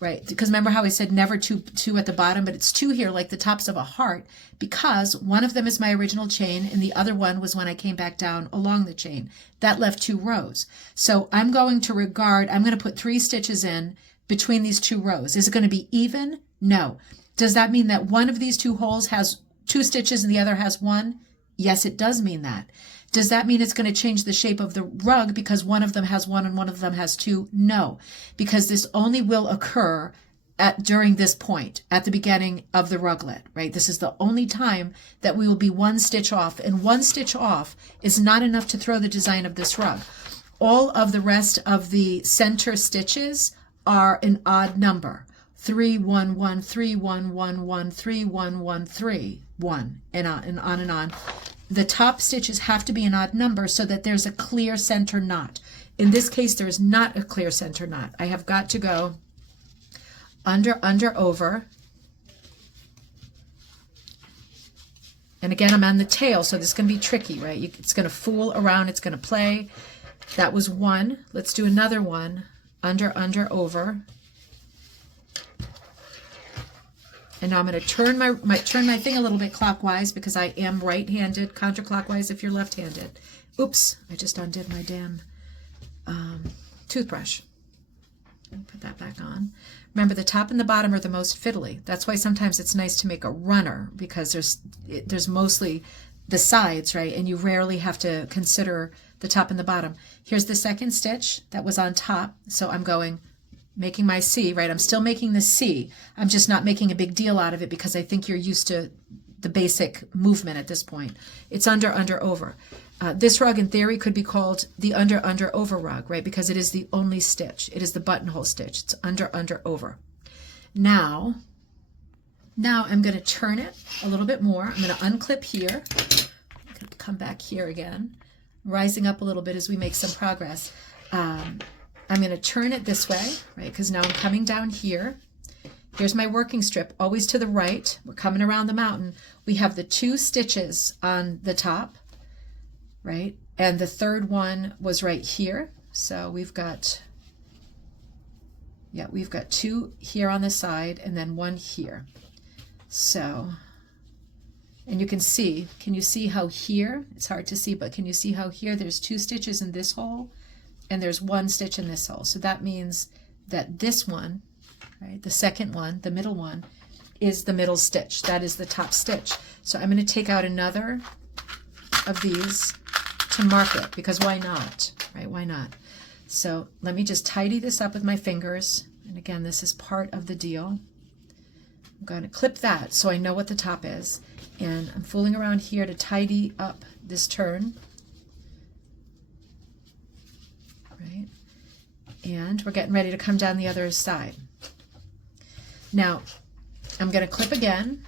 right? Because remember how I said never two at the bottom, but it's two here like the tops of a heart, because one of them is my original chain and the other one was when I came back down along the chain. That left 2 rows. So I'm going to put 3 stitches in between these 2 rows. Is it going to be even? No. Does that mean that one of these 2 holes has 2 stitches and the other has 1? Yes, it does mean that. Does that mean it's going to change the shape of the rug because one of them has 1 and one of them has 2? No, because this only will occur during this point, at the beginning of the ruglet, right? This is the only time that we will be 1 stitch off, and 1 stitch off is not enough to throw the design of this rug. All of the rest of the center stitches are an odd number. 3 1 1 3 1 1 1 3 1 1 3 1 and on. The top stitches have to be an odd number so that there's a clear center knot. In this case, there is not a clear center knot. I have got to go under, over. And again, I'm on the tail, so this is going to be tricky, right? It's going to fool around. It's going to play. That was 1. Let's do another one. Under, over. And now I'm going to turn my thing a little bit clockwise because I am right-handed, counterclockwise if you're left-handed. Oops, I just undid my damn toothbrush. Put that back on. Remember, the top and the bottom are the most fiddly. That's why sometimes it's nice to make a runner, because there's mostly the sides, right? And you rarely have to consider the top and the bottom. Here's the second stitch that was on top. So I'm making my C, right? I'm still making the C. I'm just not making a big deal out of it because I think you're used to the basic movement at this point. It's under, over. This rug in theory could be called the under, over rug, right? Because it is the only stitch. It is the buttonhole stitch. It's under, over. Now I'm going to turn it a little bit more. I'm going to unclip here. I'm going to come back here again, rising up a little bit as we make some progress. I'm going to turn it this way, right? Because now I'm coming down here. Here's my working strip, always to the right. We're coming around the mountain. We have the 2 stitches on the top, right? And the third one was right here. So we've got 2 here on the side and then 1 here. So, and you can you see how here, it's hard to see, but can you see how here there's 2 stitches in this hole and there's 1 stitch in this hole? So that means that this one, right, the second one, the middle one, is the middle stitch. That is the top stitch. So I'm going to take out another of these to mark it, because why not, right? Why not? So let me just tidy this up with my fingers. And again, this is part of the deal. I'm going to clip that so I know what the top is. And I'm fooling around here to tidy up this turn. Right? And we're getting ready to come down the other side. Now, I'm going to clip again,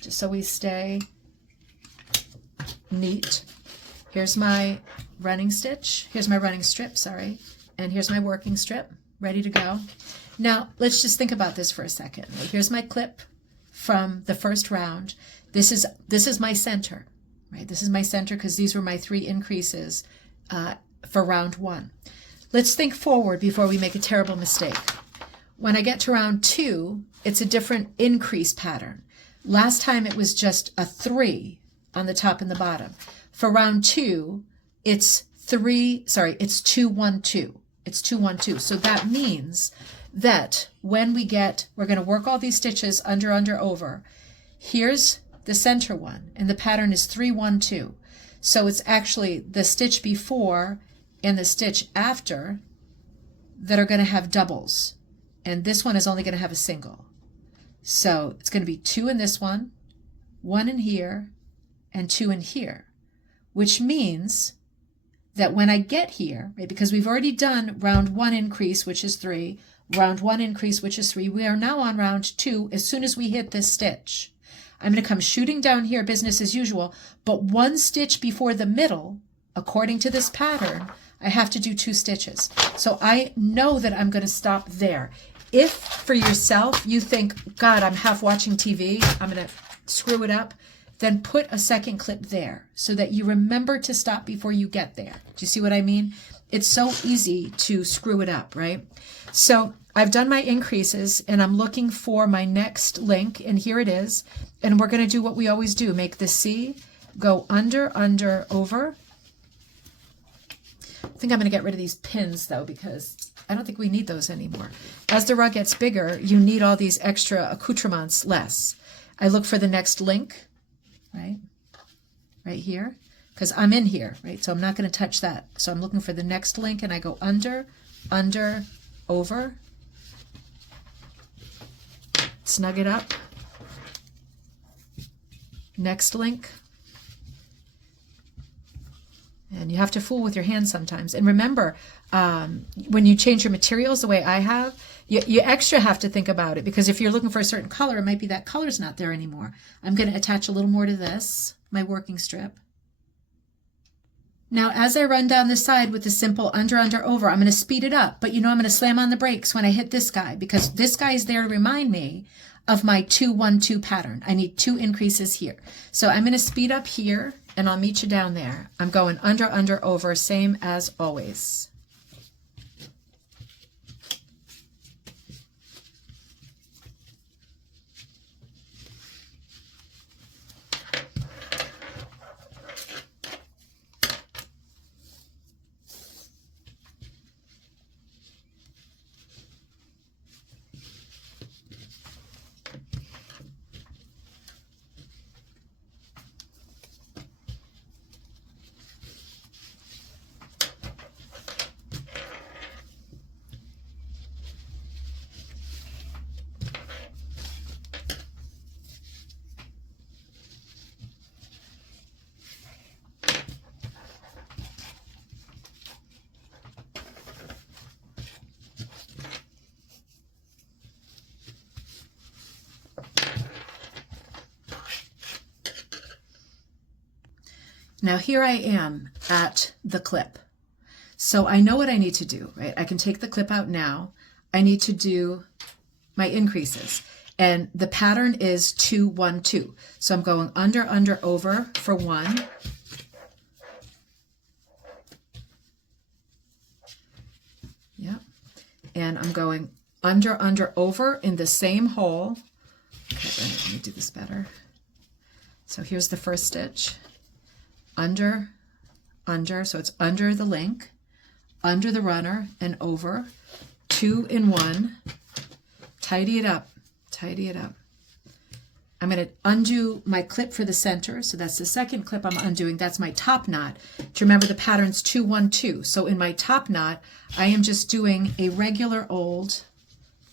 just so we stay neat. Here's my running stitch. Here's my running strip, sorry. And here's my working strip, ready to go. Now, let's just think about this for a second. Here's my clip from the first round. This is my center, right? This is my center because these were my 3 increases for round 1. Let's think forward before we make a terrible mistake. When I get to round 2, it's a different increase pattern. Last time it was just a 3 on the top and the bottom. For round 2, it's 2 1 2. It's 2 1 2. So that means that when we're going to work all these stitches under, over. Here's the center one, and the pattern is 3 1 2. So it's actually the stitch before and the stitch after that are going to have doubles. And this one is only going to have a single. So it's going to be 2 in this one, 1 in here, and 2 in here, which means that when I get here, right, because we've already done round 1 increase, which is 3, round 1 increase, which is 3, we are now on round 2 as soon as we hit this stitch. I'm going to come shooting down here, business as usual, but 1 stitch before the middle, according to this pattern, I have to do 2 stitches. So I know that I'm going to stop there. If for yourself you think, God, I'm half watching TV, I'm going to screw it up, then put a second clip there so that you remember to stop before you get there. Do you see what I mean? it's so easy to screw it up, right? So I've done my increases and I'm looking for my next link, and here it is. And we're going to do what we always do, make the C, go under, under, over. I think I'm going to get rid of these pins though, because I don't think we need those anymore. As the rug gets bigger, you need all these extra accoutrements less. I look for the next link, right here, because I'm in here, right? So I'm not going to touch that. So I'm looking for the next link, and I go under, under, over, snug it up, next link. And you have to fool with your hands sometimes. And remember, when you change your materials the way I have, you extra have to think about it, because if you're looking for a certain color, it might be that color's not there anymore. I'm going to attach a little more to this, my working strip. Now, as I run down the side with the simple under, under, over, I'm going to speed it up. But you know I'm going to slam on the brakes when I hit this guy, because this guy is there to remind me of my 2, 1, 2 pattern. I need 2 increases here. So I'm going to speed up here, and I'll meet you down there. I'm going under, under, over, same as always. Now here I am at the clip. So I know what I need to do, right? I can take the clip out now. I need to do my increases. And the pattern is 2, 1, 2. So I'm going under, under, over for 1. Yep. And I'm going under, under, over in the same hole. Okay, let me do this better. So here's the first stitch. Under, under, so it's under the link, under the runner, and over. 2 in 1. Tidy it up, tidy it up. I'm going to undo my clip for the center, so that's the second clip I'm undoing. That's my top knot. To remember, the pattern's 2, 1, 2. So in my top knot, I am just doing a regular old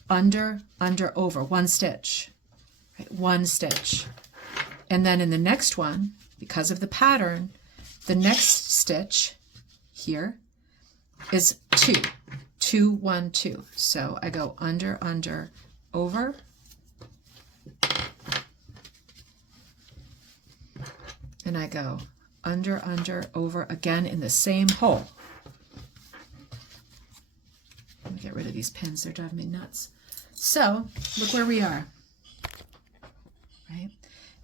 under, under, over, 1 stitch, right? 1 stitch. And then in the next one, because of the pattern, the next stitch here is 2, 2, 1, 2. So I go under, under, over, and I go under, under, over again in the same hole. Let me get rid of these pins, they're driving me nuts. So look where we are, right?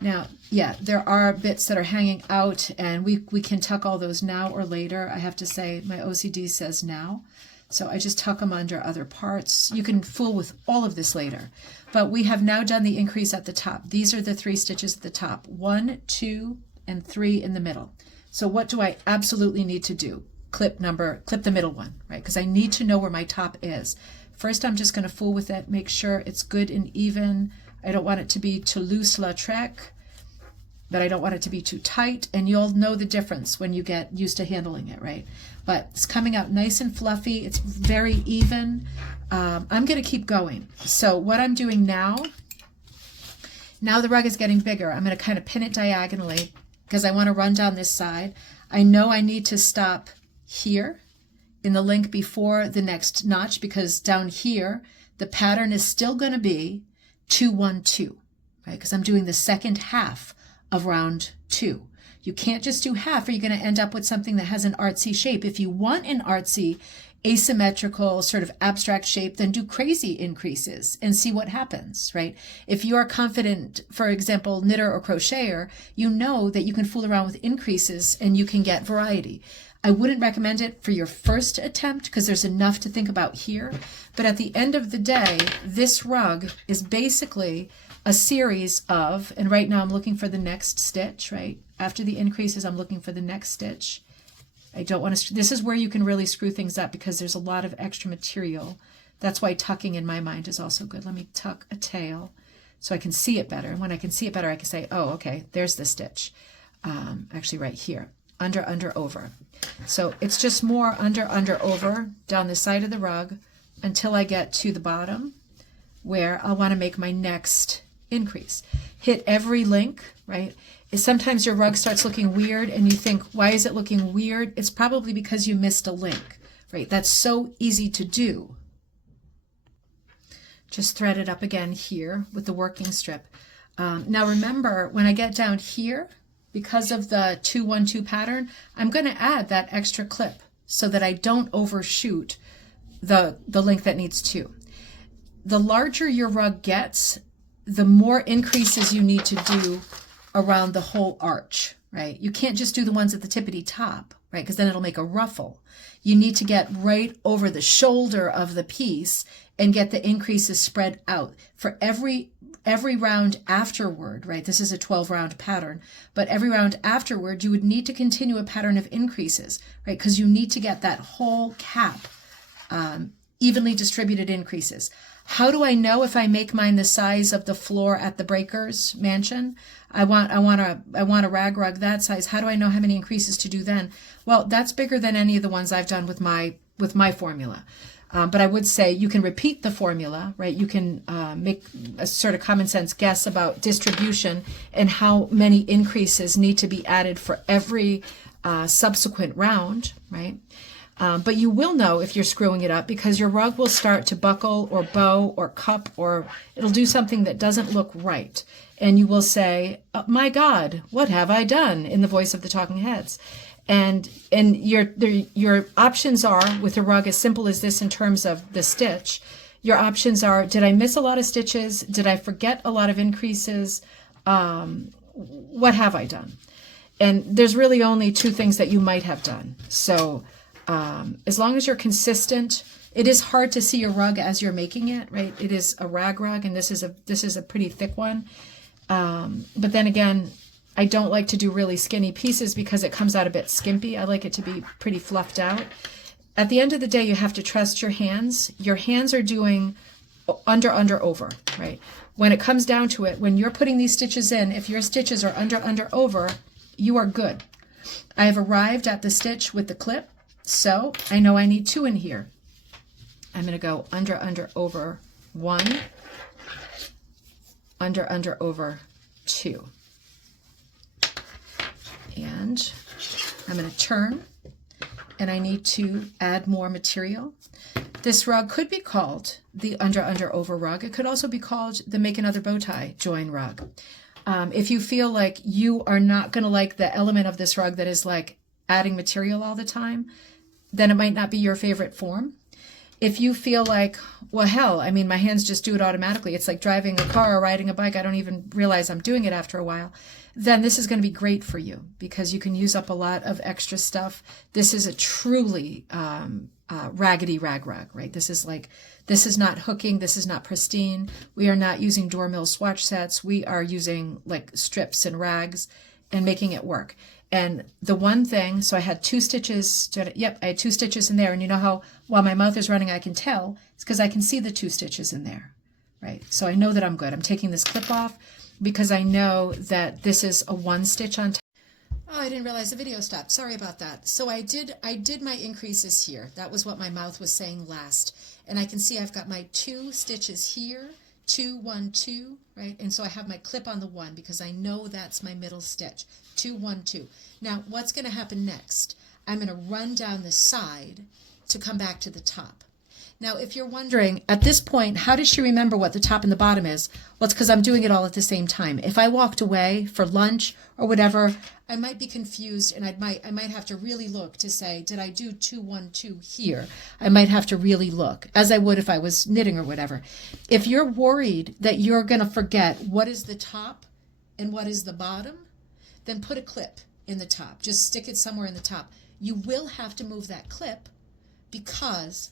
Now, yeah, there are bits that are hanging out, and we can tuck all those now or later. I have to say my OCD says now, so I just tuck them under other parts. You can fool with all of this later, but we have now done the increase at the top. These are the 3 stitches at the top, 1, 2, and 3 in the middle. So what do I absolutely need to do? Clip the middle one, right? Because I need to know where my top is. First, I'm just going to fool with it, make sure it's good and even. I don't want it to be too loose Lautrec, but I don't want it to be too tight, and you'll know the difference when you get used to handling it, right? But it's coming out nice and fluffy. It's very even. I'm going to keep going. So what I'm doing now the rug is getting bigger. I'm going to kind of pin it diagonally because I want to run down this side. I know I need to stop here in the link before the next notch, because down here, the pattern is still going to be 2, 1, 2, right? Because I'm doing the second half of round 2. You can't just do half, or you're going to end up with something that has an artsy shape. If you want an artsy, asymmetrical, sort of abstract shape, then do crazy increases and see what happens, right? If you're confident, for example, knitter or crocheter, you know that you can fool around with increases and you can get variety. I wouldn't recommend it for your first attempt because there's enough to think about here. But at the end of the day, this rug is basically a series of, and right now I'm looking for the next stitch, right? After the increases, I'm looking for the next stitch. I don't want to, this is where you can really screw things up because there's a lot of extra material. That's why tucking in my mind is also good. Let me tuck a tail so I can see it better. And when I can see it better, I can say, oh, okay, there's the stitch. Actually right here, under, under, over. So it's just more under, under, over down the side of the rug until I get to the bottom where I'll want to make my next increase. Hit every link, right? Sometimes your rug starts looking weird and you think, why is it looking weird? It's probably because you missed a link, right? That's so easy to do. Just thread it up again here with the working strip. Now remember, when I get down here, because of the 2-1-2 pattern, I'm going to add that extra clip so that I don't overshoot the length that needs to. The larger your rug gets, the more increases you need to do around the whole arch, right? You can't just do the ones at the tippity top, right? Because then it'll make a ruffle. You need to get right over the shoulder of the piece and get the increases spread out. For every round afterward, right? This is a 12-round pattern, but every round afterward, you would need to continue a pattern of increases, right? Because you need to get that whole cap evenly distributed increases. How do I know if I make mine the size of the floor at the breaker's mansion? I want a rag rug that size. How do I know how many increases to do then? Well, that's bigger than any of the ones I've done with my formula. But I would say you can repeat the formula, right? You can make a sort of common sense guess about distribution and how many increases need to be added for every subsequent round, right? But you will know if you're screwing it up because your rug will start to buckle or bow or cup, or it'll do something that doesn't look right. And you will say, oh, my God, what have I done? In the voice of the talking heads. And your options are, with a rug as simple as this in terms of the stitch, your options are, did I miss a lot of stitches? Did I forget a lot of increases? What have I done? And there's really only two things that you might have done. So as long as you're consistent, it is hard to see your rug as you're making it, right? It is a rag rug, and this is a pretty thick one. But then again, I don't like to do really skinny pieces because it comes out a bit skimpy. I like it to be pretty fluffed out. At the end of the day, you have to trust your hands. Your hands are doing under, under, over, right? When it comes down to it, when you're putting these stitches in, if your stitches are under, under, over, you are good. I have arrived at the stitch with the clip, so I know I need 2 in here. I'm going to go under, under, over 1, under, under, over 2. And I'm going to turn, and I need to add more material. This rug could be called the under, under, over rug. It could also be called the make another bow tie join rug. If you feel like you are not going to like the element of this rug that is like adding material all the time, then it might not be your favorite form. If you feel like, well, hell, I mean, my hands just do it automatically. It's like driving a car or riding a bike. I don't even realize I'm doing it after a while. Then this is going to be great for you because you can use up a lot of extra stuff. This is a truly raggedy rag rug, right? This is not hooking. This is not pristine. We are not using door mill swatch sets. We are using like strips and rags and making it work. And the one thing, so I had 2 stitches. Yep, I had 2 stitches in there. And you know how while my mouth is running, I can tell? It's because I can see the 2 stitches in there, right? So I know that I'm good. I'm taking this clip off because I know that this is a 1 stitch on top. Oh, I didn't realize the video stopped. Sorry about that. So I did my increases here. That was what my mouth was saying last. And I can see I've got my 2 stitches here, 2, 1, 2, right? And so I have my clip on the 1 because I know that's my middle stitch. 2, 1, 2. Now, what's going to happen next? I'm going to run down the side to come back to the top. Now, if you're wondering, at this point, how does she remember what the top and the bottom is? Well, it's because I'm doing it all at the same time. If I walked away for lunch or whatever, I might be confused, and I might have to really look to say, did I do 2, 1, 2 here? I might have to really look, as I would if I was knitting or whatever. If you're worried that you're going to forget what is the top and what is the bottom, then put a clip in the top. Just stick it somewhere in the top. you will have to move that clip because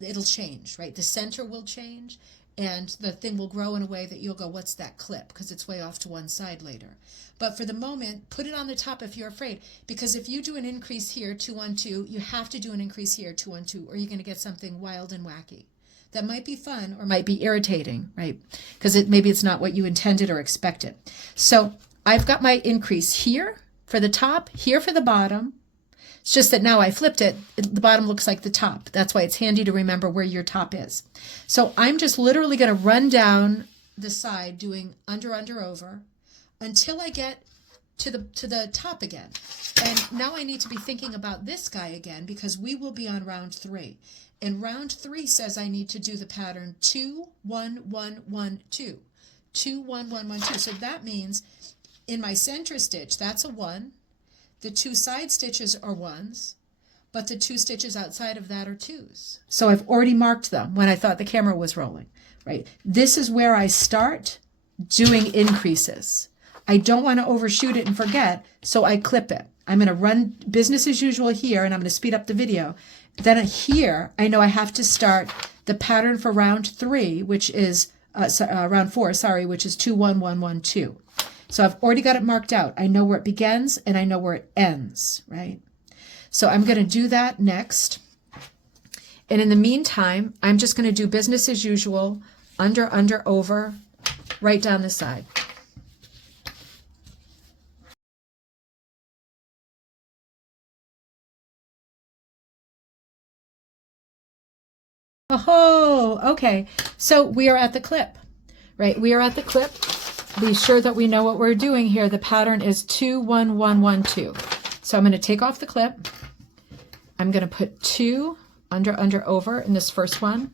it'll change, right? The center will change and the thing will grow in a way that you'll go, what's that clip? Because it's way off to one side later. But for the moment, put it on the top if you're afraid, because if you do an increase here, 2, 1, 2, you have to do an increase here, 2, 1, 2, or you're going to get something wild and wacky. That might be fun or might be irritating, right? Because maybe it's not what you intended or expected. So I've got my increase here for the top, here for the bottom. It's just that now I flipped it. The bottom looks like the top. That's why it's handy to remember where your top is. So I'm just literally going to run down the side doing under, over until I get to the top again. And now I need to be thinking about this guy again because we will be on round 3. And round 3 says I need to do the pattern 2, 1, 1, 1, 2. 2, 1, 1, 1, 2. So that means in my center stitch, that's a 1. The 2 side stitches are 1s, but the 2 stitches outside of that are 2s. So I've already marked them when I thought the camera was rolling, right? This is where I start doing increases. I don't want to overshoot it and forget, so I clip it. I'm going to run business as usual here, and I'm going to speed up the video. Then here, I know I have to start the pattern for round 3, which is round 4, sorry, which is 2, 1, 1, 1, 2. So I've already got it marked out. I know where it begins and I know where it ends, right? So I'm going to do that next. And in the meantime, I'm just going to do business as usual, under, over, right down the side. Oh, okay. So we are at the clip, right? We are at the clip. Be sure that we know what we're doing here. The pattern is 2, 1, 1, 1, 2. So I'm going to take off the clip. I'm going to put 2 under, over in this first one.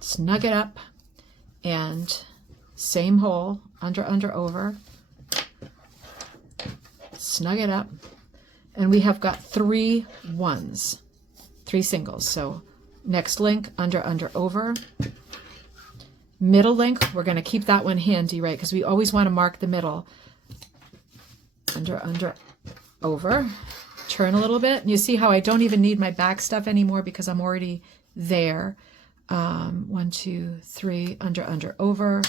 Snug it up and same hole, under, over. Snug it up. And we have got 3 1s, 3 singles. So next link, under, over. Middle link, we're going to keep that one handy, right? Because we always want to mark the middle. Under, over. Turn a little bit. And you see how I don't even need my back stuff anymore because I'm already there. 1, 2, 3, under, over.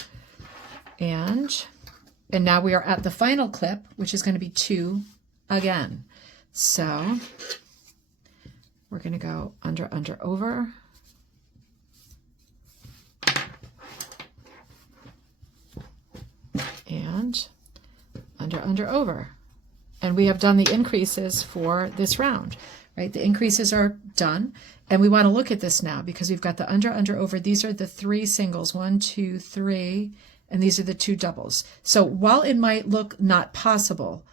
And now we are at the final clip, which is going to be 2 again. So we're going to go under, over. And under, over. And we have done the increases for this round, right? The increases are done. And we want to look at this now because we've got the under, over. These are the 3 singles, 1, 2, 3, and these are the 2 doubles. So while it might look not possible,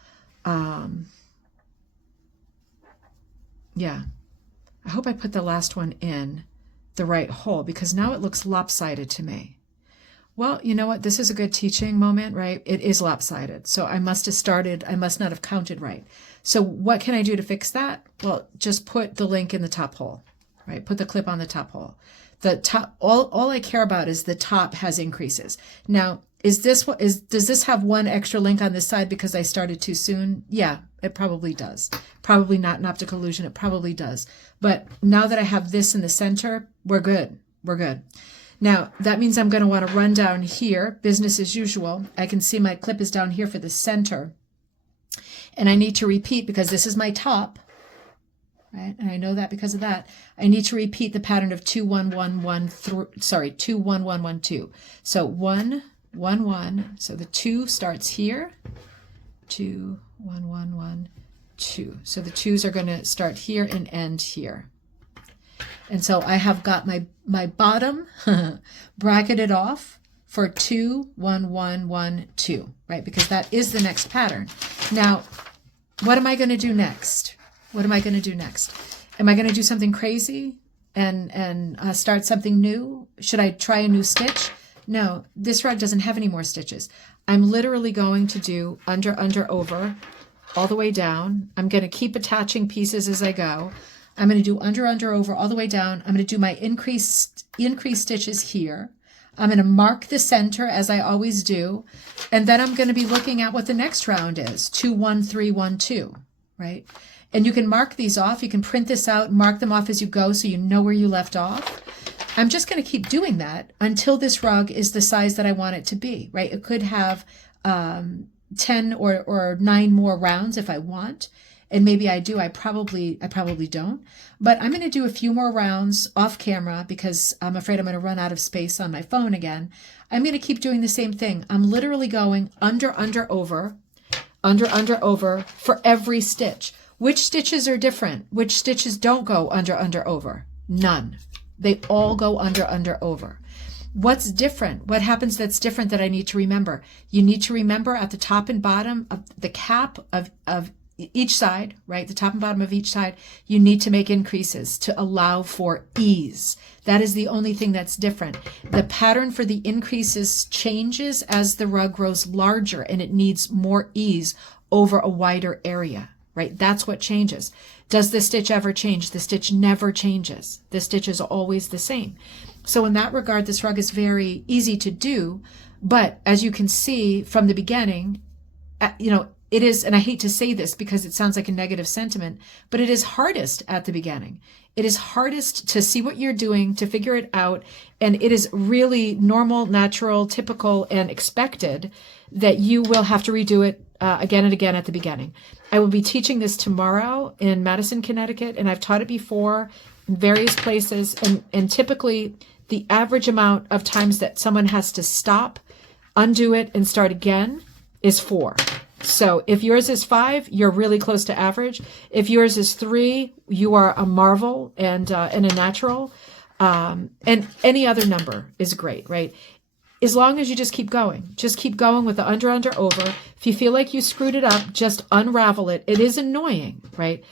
yeah, I hope I put the last one in the right hole because now it looks lopsided to me. Well, you know what? This is a good teaching moment, right? It is lopsided. So I must not have counted right. So what can I do to fix that? Well, just put the link in the top hole, right? Put the clip on the top hole. The top, all I care about is the top has increases. Now, does this have 1 extra link on this side because I started too soon? Yeah, it probably does. Probably not an optical illusion. It probably does. But now that I have this in the center, we're good. We're good. Now, that means I'm going to want to run down here, business as usual. I can see my clip is down here for the center. And I need to repeat because this is my top, right? And I know that because of that. I need to repeat the pattern of 2, 1, 1, 1, 2, 1, 1, 1, 2. So 1, 1, 1. So the 2 starts here. 2, 1, 1, 1, 2. So the 2s are going to start here and end here. And so I have got my bottom bracketed off for 2, 1, 1, 1, 2, right? Because that is the next pattern. Now, what am I going to do next? What am I going to do next? Am I going to do something crazy and start something new? Should I try a new stitch? No, this rug doesn't have any more stitches. I'm literally going to do under, over, all the way down. I'm going to keep attaching pieces as I go. I'm going to do under, over, all the way down. I'm going to do my increased stitches here. I'm going to mark the center as I always do. And then I'm going to be looking at what the next round is. 2, 1, 3, 1, 2, right? And you can mark these off. You can print this out, mark them off as you go so you know where you left off. I'm just going to keep doing that until this rug is the size that I want it to be, right? It could have 10 or 9 more rounds if I want. And maybe I do. I probably don't. But I'm going to do a few more rounds off camera because I'm afraid I'm going to run out of space on my phone again. I'm going to keep doing the same thing. I'm literally going under, over for every stitch. Which stitches are different? Which stitches don't go under, over? None. They all go under, over. What's different? What happens that's different that I need to remember? You need to remember at the top and bottom of the cap of each side, right? The top and bottom of each side, you need to make increases to allow for ease. That is the only thing that's different. The pattern for the increases changes as the rug grows larger and it needs more ease over a wider area, right? That's what changes. Does the stitch ever change? The stitch never changes. The stitch is always the same. So in that regard, this rug is very easy to do. But as you can see from the beginning, it is, and I hate to say this because it sounds like a negative sentiment, but it is hardest at the beginning. It is hardest to see what you're doing, to figure it out. And it is really normal, natural, typical, and expected that you will have to redo it again and again at the beginning. I will be teaching this tomorrow in Madison, Connecticut, and I've taught it before in various places. And typically the average amount of times that someone has to stop, undo it, and start again is 4. So if yours is 5, you're really close to average. If yours is 3, you are a marvel and a natural. And any other number is great, right? As long as you just keep going with the under, over. If you feel like you screwed it up, just unravel it. It is annoying, right?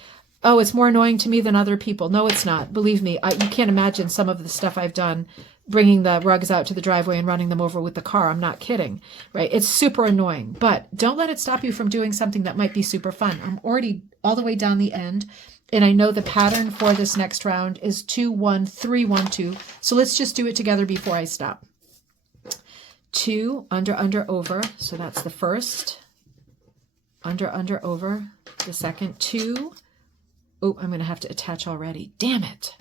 Oh, it's more annoying to me than other people. No, it's not. Believe me, you can't imagine some of the stuff I've done bringing the rugs out to the driveway and running them over with the car. I'm not kidding, right? It's super annoying, but don't let it stop you from doing something that might be super fun. I'm already all the way down the end, and I know the pattern for this next round is 2, 1, 3, 1, 2. So let's just do it together before I stop. 2, under, over. So that's the first. Under, over. The second. 2. Oh, I'm going to have to attach already. Damn it.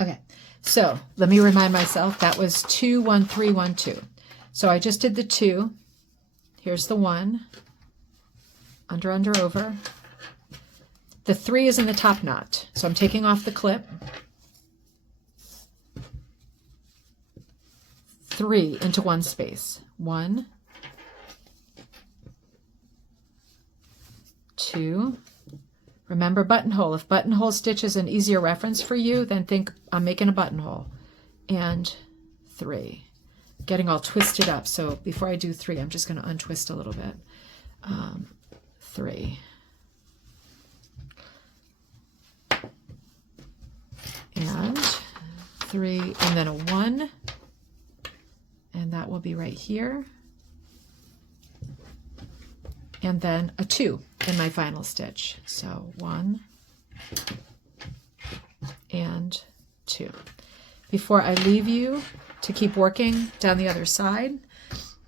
Okay, so let me remind myself that was 2, 1, 3, 1, 2. So I just did the 2. Here's the 1. Under, over. The 3 is in the top knot. So I'm taking off the clip. 3 into one space. 1, 2. Remember buttonhole. If buttonhole stitch is an easier reference for you, then think I'm making a buttonhole. And 3. Getting all twisted up. So before I do 3, I'm just going to untwist a little bit. 3. And 3, and then a 1. And that will be right here. And then a 2 in my final stitch. So 1 and 2. Before I leave you to keep working down the other side,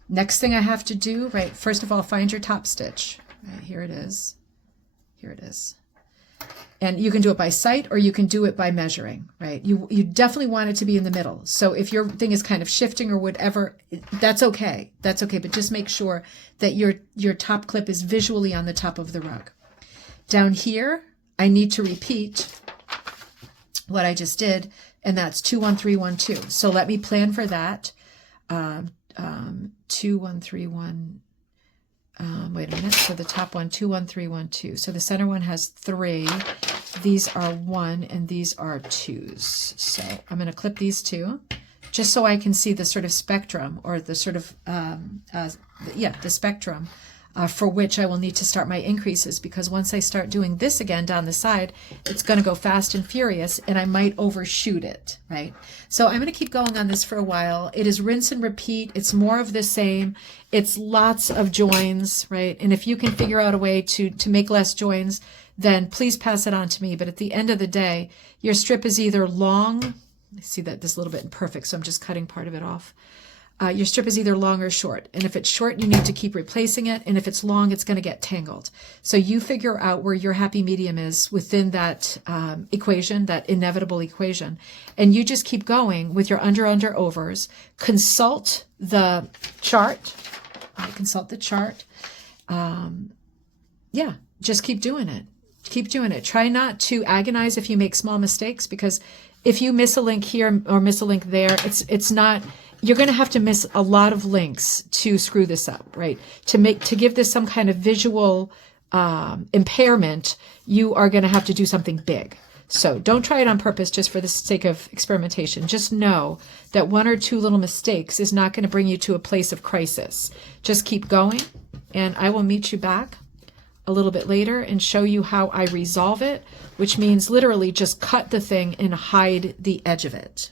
next thing I have to do, right, first of all, find your top stitch. Right, here it is. Here it is. And you can do it by sight or you can do it by measuring, right? You definitely want it to be in the middle. So if your thing is kind of shifting or whatever, that's okay. That's okay. But just make sure that your top clip is visually on the top of the rug. Down here, I need to repeat what I just did, and that's 2, 1, 3, 1, 2. So let me plan for that. 2, 1, 3, 1. Wait a minute. So the top one, 2, 1, 3, 1, 2. So the center one has 3. these are 1 and these are 2s. So I'm going to clip these 2 just so I can see the sort of spectrum, or the sort of, the spectrum for which I will need to start my increases, because once I start doing this again down the side, it's going to go fast and furious and I might overshoot it, right? So I'm going to keep going on this for a while. It is rinse and repeat. It's more of the same. It's lots of joins, right? And if you can figure out a way to make less joins, then please pass it on to me. But at the end of the day, your strip is either long, I see that this little bit imperfect, so I'm just cutting part of it off. Your strip is either long or short. And if it's short, you need to keep replacing it. And if it's long, it's going to get tangled. So you figure out where your happy medium is within that equation, that inevitable equation. And you just keep going with your under, overs. Consult the chart. Consult the chart. Just keep doing it. Keep doing it. Try not to agonize if you make small mistakes, because if you miss a link here or miss a link there, it's not... You're going to have to miss a lot of links to screw this up, right? To give this some kind of visual impairment, you are going to have to do something big. So don't try it on purpose just for the sake of experimentation. Just know that 1 or 2 little mistakes is not going to bring you to a place of crisis. Just keep going, and I will meet you back a little bit later and show you how I resolve it, which means literally just cut the thing and hide the edge of it.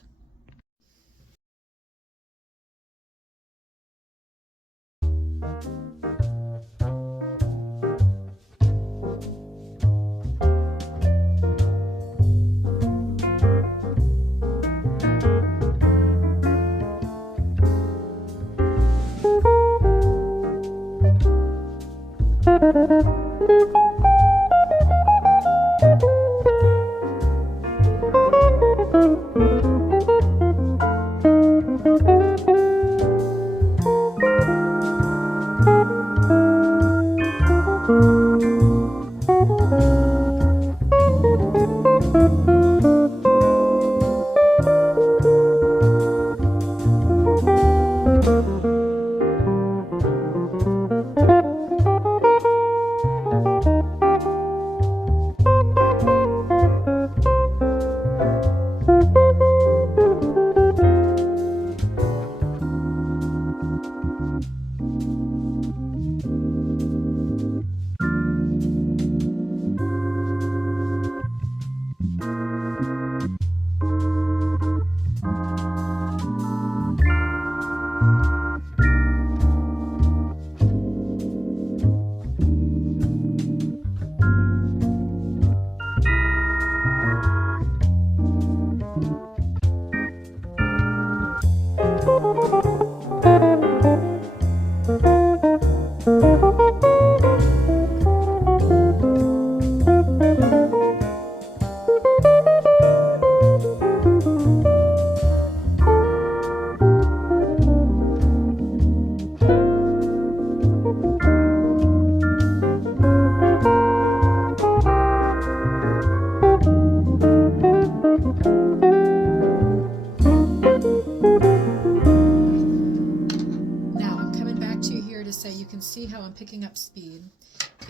See how I'm picking up speed,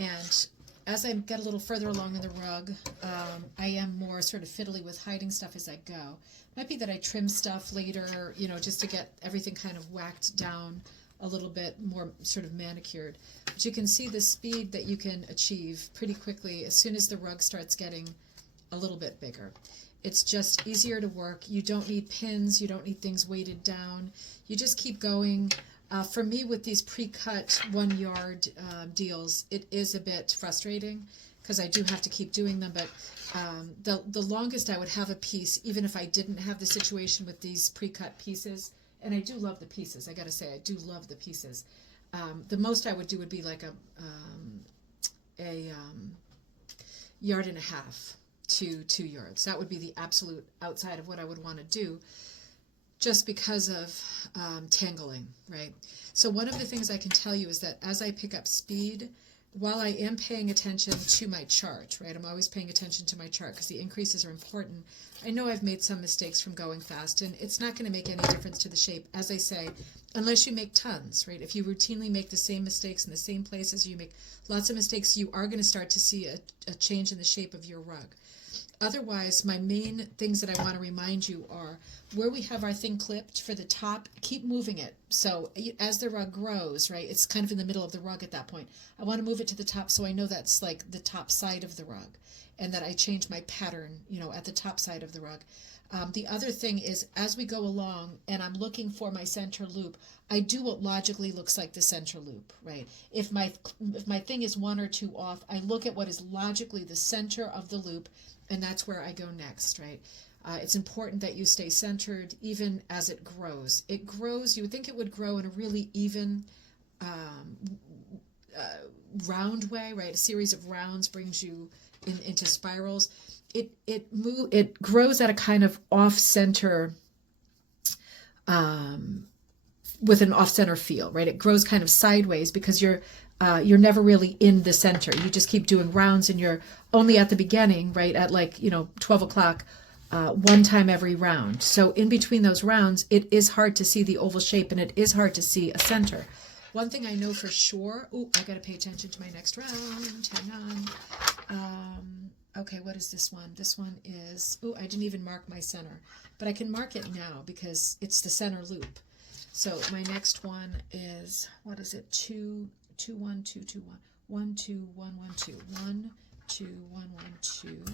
and as I get a little further along in the rug, I am more sort of fiddly with hiding stuff as I go. Might be that I trim stuff later, just to get everything kind of whacked down a little bit more, sort of manicured. But you can see the speed that you can achieve pretty quickly as soon as the rug starts getting a little bit bigger. It's just easier to work. You don't need pins, you don't need things weighted down. You just keep going. For me, with these pre-cut 1 yard deals, it is a bit frustrating because I do have to keep doing them. But the longest I would have a piece, even if I didn't have the situation with these pre-cut pieces, and I do love the pieces, I got to say, I do love the pieces. The most I would do would be like a 1.5 yards to 2 yards. That would be the absolute outside of what I would want to do, just because of tangling, right? So one of the things I can tell you is that as I pick up speed, while I am paying attention to my chart, right, I'm always paying attention to my chart because the increases are important. I know I've made some mistakes from going fast, and it's not going to make any difference to the shape, as I say, unless you make tons, right? If you routinely make the same mistakes in the same places, you make lots of mistakes, you are going to start to see a change in the shape of your rug. Otherwise, my main things that I want to remind you are where we have our thing clipped for the top, keep moving it. So as the rug grows, right, it's kind of in the middle of the rug at that point. I want to move it to the top so I know that's like the top side of the rug and that I change my pattern, at the top side of the rug. The other thing is as we go along and I'm looking for my center loop, I do what logically looks like the center loop, right? If my thing is 1 or 2 off, I look at what is logically the center of the loop, and that's where I go next, right? It's important that you stay centered even as it grows. It grows, you would think it would grow in a really even round way, right? A series of rounds brings you into spirals. It grows at a kind of off-center, with an off-center feel, right? It grows kind of sideways because you're never really in the center. You just keep doing rounds and you're only at the beginning, right? At 12 o'clock, one time every round. So in between those rounds, it is hard to see the oval shape and it is hard to see a center. One thing I know for sure, I got to pay attention to my next round. Hang on. Okay, what is this one? This one is, I didn't even mark my center, but I can mark it now because it's the center loop. So my next one is, what is it? 2 2 1 2 2 1 1 2 1 1 2 1 2 1 1 2.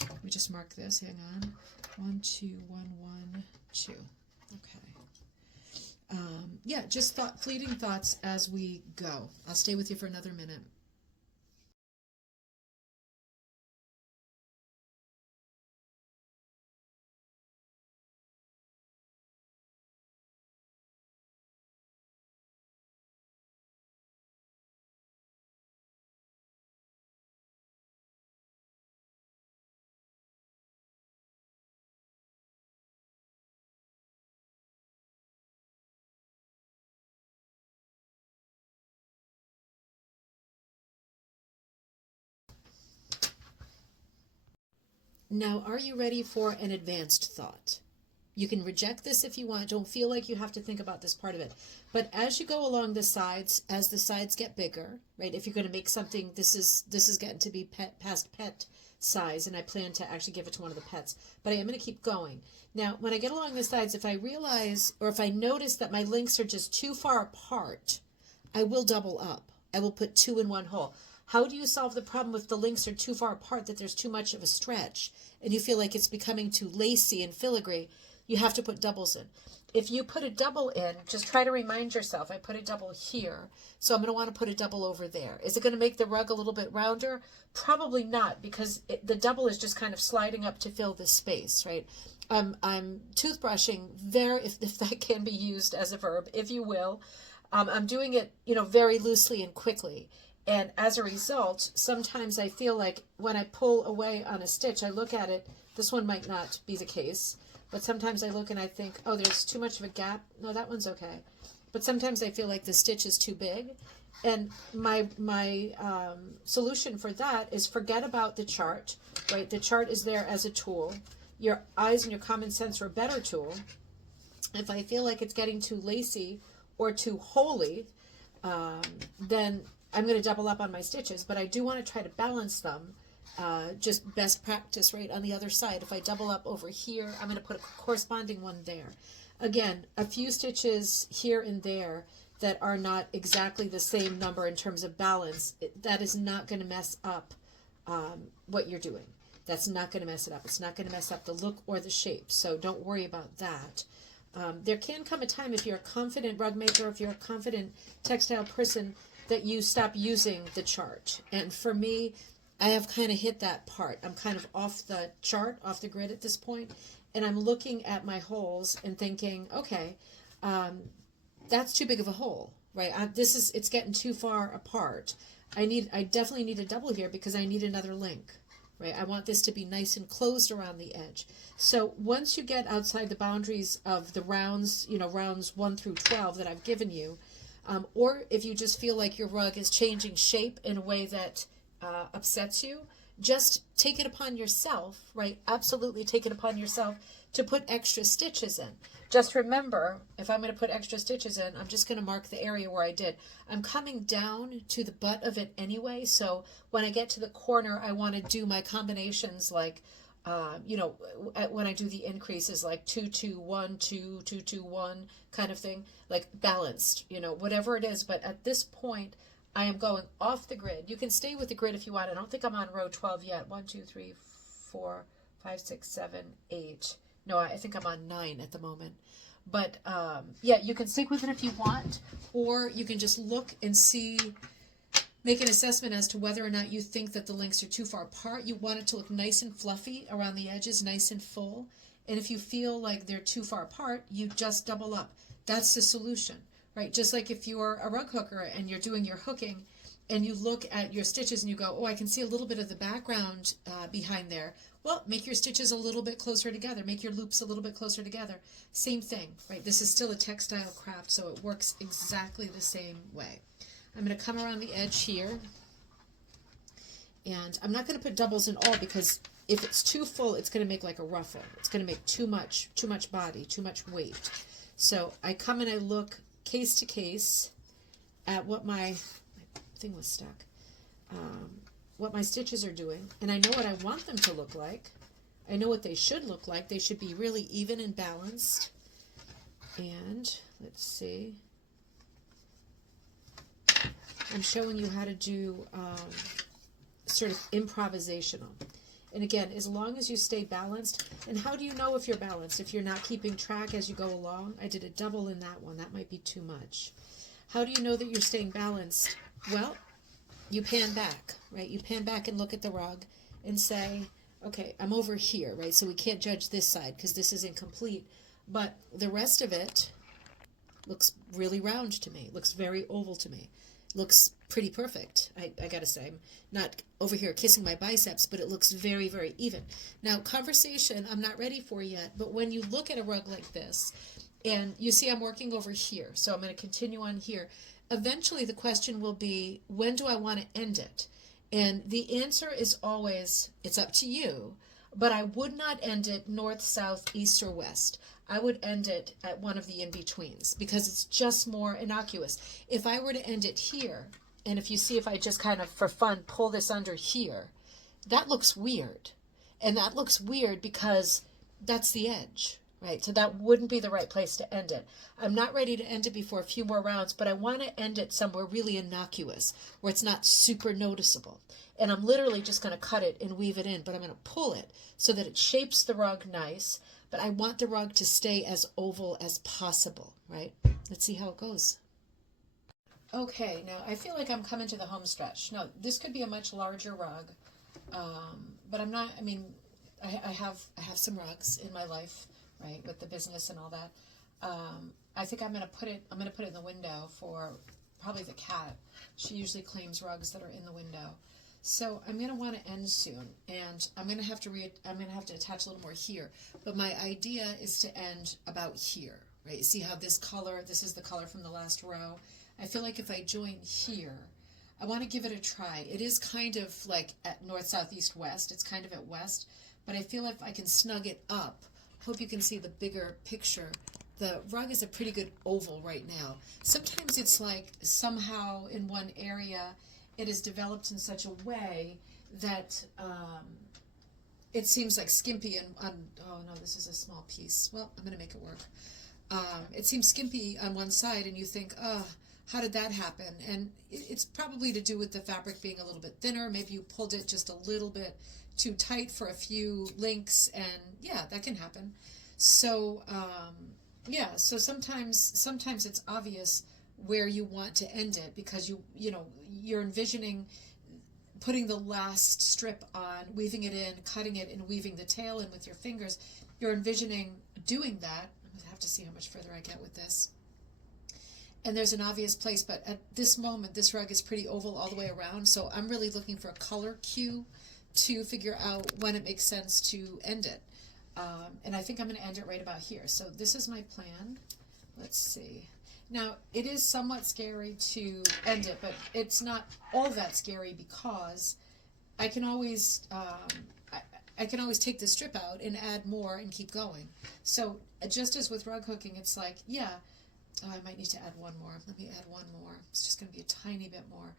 Let me just mark this. Hang on. 1 2 1 1 2. Okay. Yeah, just fleeting thoughts as we go. I'll stay with you for another minute. Now, are you ready for an advanced thought? You can reject this if you want. Don't feel like you have to think about this part of it. But as you go along the sides, as the sides get bigger, right? If you're going to make something, this is getting to be past pet size, and I plan to actually give it to one of the pets. But I am going to keep going. Now, when I get along the sides, if I realize or if I notice that my links are just too far apart, I will double up. I will put 2 in one hole. How do you solve the problem if the links are too far apart, that there's too much of a stretch, and you feel like it's becoming too lacy and filigree? You have to put doubles in. If you put a double in, just try to remind yourself, I put a double here, so I'm going to want to put a double over there. Is it going to make the rug a little bit rounder? Probably not, because the double is just kind of sliding up to fill this space, right? I'm toothbrushing if that can be used as a verb, if you will. I'm doing it, very loosely and quickly. And as a result, sometimes I feel like when I pull away on a stitch, I look at it, this one might not be the case, but sometimes I look and I think, oh, there's too much of a gap. No, that one's okay. But sometimes I feel like the stitch is too big. And my solution for that is forget about the chart, right? The chart is there as a tool. Your eyes and your common sense are a better tool. If I feel like it's getting too lacy or too holy, then I'm going to double up on my stitches, but I do want to try to balance them. Just best practice right on the other side. If I double up over here, I'm going to put a corresponding one there. Again, a few stitches here and there that are not exactly the same number in terms of balance, that is not going to mess up what you're doing. That's not going to mess it up. It's not going to mess up the look or the shape, so don't worry about that. There can come a time, if you're a confident rug maker, if you're a confident textile person, that you stop using the chart. And for me, I have kind of hit that part. I'm kind of off the chart, off the grid at this point, and I'm looking at my holes and thinking, okay, that's too big of a hole, right? It's getting too far apart. I definitely need a double here because I need another link, right? I want this to be nice and closed around the edge. So once you get outside the boundaries of the rounds, rounds 1 through 12 that I've given you, Or if you just feel like your rug is changing shape in a way that upsets you, just take it upon yourself, right? Absolutely take it upon yourself to put extra stitches in. Just remember, if I'm going to put extra stitches in, I'm just going to mark the area where I did. I'm coming down to the butt of it anyway, so when I get to the corner, I want to do my combinations like, when I do the increases like 2 2 1 2 2 2 1 kind of thing, like balanced, whatever it is. But at this point, I am going off the grid. You can stay with the grid if you want. I don't think I'm on row 12 yet. 1 2 3 4 5 6 7 8. No, I think I'm on 9 at the moment. But yeah, you can stick with it if you want, or you can just look and see, make an assessment as to whether or not you think that the links are too far apart. You want it to look nice and fluffy around the edges, nice and full. And if you feel like they're too far apart, you just double up. That's the solution, right? Just like if you're a rug hooker and you're doing your hooking and you look at your stitches and you go, oh, I can see a little bit of the background behind there. Well, make your stitches a little bit closer together. Make your loops a little bit closer together. Same thing, right? This is still a textile craft, so it works exactly the same way. I'm going to come around the edge here, and I'm not going to put doubles in all, because if it's too full, it's going to make like a ruffle. It's going to make too much body, too much weight. So I come and I look case to case at what my thing was stuck, what my stitches are doing, and I know what I want them to look like. I know what they should look like. They should be really even and balanced. And let's see. I'm showing you how to do sort of improvisational. And again, as long as you stay balanced, and how do you know if you're balanced? If you're not keeping track as you go along, I did a double in that one. That might be too much. How do you know that you're staying balanced? Well, you pan back, right? You pan back and look at the rug and say, okay, I'm over here, right? So we can't judge this side because this is incomplete. But the rest of it looks really round to me. Looks very oval to me. Looks pretty perfect, I gotta say. I'm not over here kissing my biceps, but it looks very, very even. Now, conversation, I'm not ready for yet, but when you look at a rug like this, and you see I'm working over here, so I'm going to continue on here. Eventually, the question will be, when do I want to end it? And the answer is always, it's up to you, but I would not end it north, south, east, or west. I would end it at one of the in-betweens because it's just more innocuous. If I were to end it here, and if you see if I just kind of, for fun, pull this under here, that looks weird. And that looks weird because that's the edge, right? So that wouldn't be the right place to end it. I'm not ready to end it before a few more rounds, but I want to end it somewhere really innocuous, where it's not super noticeable. And I'm literally just going to cut it and weave it in, but I'm going to pull it so that it shapes the rug nice, but I want the rug to stay as oval as possible, right? Let's see how it goes. Okay, now I feel like I'm coming to the home stretch. Now, this could be a much larger rug, but I'm not, I mean, I have some rugs in my life, right, with the business and all that. I think I'm going to put it in the window for probably the cat. She usually claims rugs that are in the window. So I'm going to want to end soon, and I'm going to have to attach a little more here. But my idea is to end about here, right? See how this is the color from the last row. I feel like if I join here, I want to give it a try. It is kind of like at north, south, east, west. It's kind of at west, but I feel like I can snug it up. Hope you can see the bigger picture. The rug is a pretty good oval right now. Sometimes it's like somehow in one area it is developed in such a way that it seems like skimpy oh no, this is a small piece. Well, I'm going to make it work. It seems skimpy on one side and you think, oh, how did that happen? And it's probably to do with the fabric being a little bit thinner. Maybe you pulled it just a little bit too tight for a few links, and yeah, that can happen. So yeah, so sometimes it's obvious where you want to end it because you're envisioning putting the last strip on, weaving it in, cutting it, and weaving the tail in with your fingers. You're envisioning doing that. I'm going to have to see how much further I get with this. And there's an obvious place, but at this moment, this rug is pretty oval all the way around, so I'm really looking for a color cue to figure out when it makes sense to end it. And I think I'm going to end it right about here. So this is my plan. Let's see. Now, it is somewhat scary to end it, but it's not all that scary because I can always I can always take the strip out and add more and keep going. So just as with rug hooking, it's like, yeah, oh, I might need to add one more. Let me add one more. It's just going to be a tiny bit more.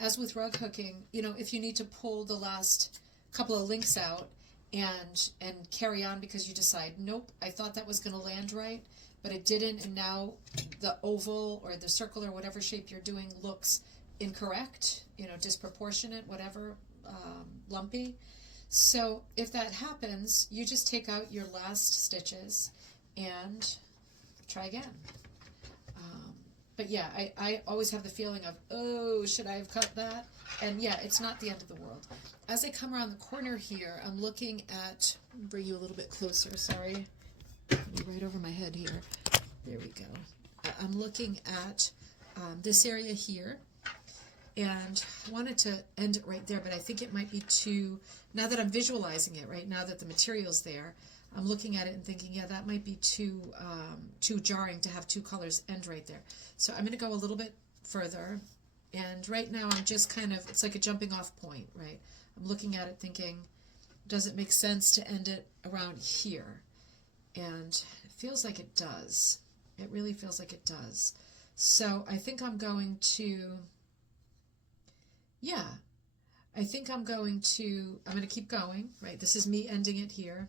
As with rug hooking, you know, if you need to pull the last couple of links out and carry on because you decide, nope, I thought that was going to land right, but it didn't, and now the oval or the circle or whatever shape you're doing looks incorrect, you know, disproportionate, whatever, lumpy. So if that happens, you just take out your last stitches and try again. But yeah, I always have the feeling of, oh, should I have cut that? And yeah, it's not the end of the world. As I come around the corner here, I'm looking at, bring you a little bit closer, sorry. Right over my head here. There we go. I'm looking at this area here, and I wanted to end it right there, but I think it might be too, now that I'm visualizing it, right, now that the material's there, I'm looking at it and thinking, yeah, that might be too jarring to have two colors end right there. So I'm going to go a little bit further, and right now I'm just kind of, it's like a jumping off point, right? I'm looking at it thinking, does it make sense to end it around here? And it feels like it does. It really feels like it does. So I think I'm going to, yeah, I think I'm going to keep going, right? This is me ending it here.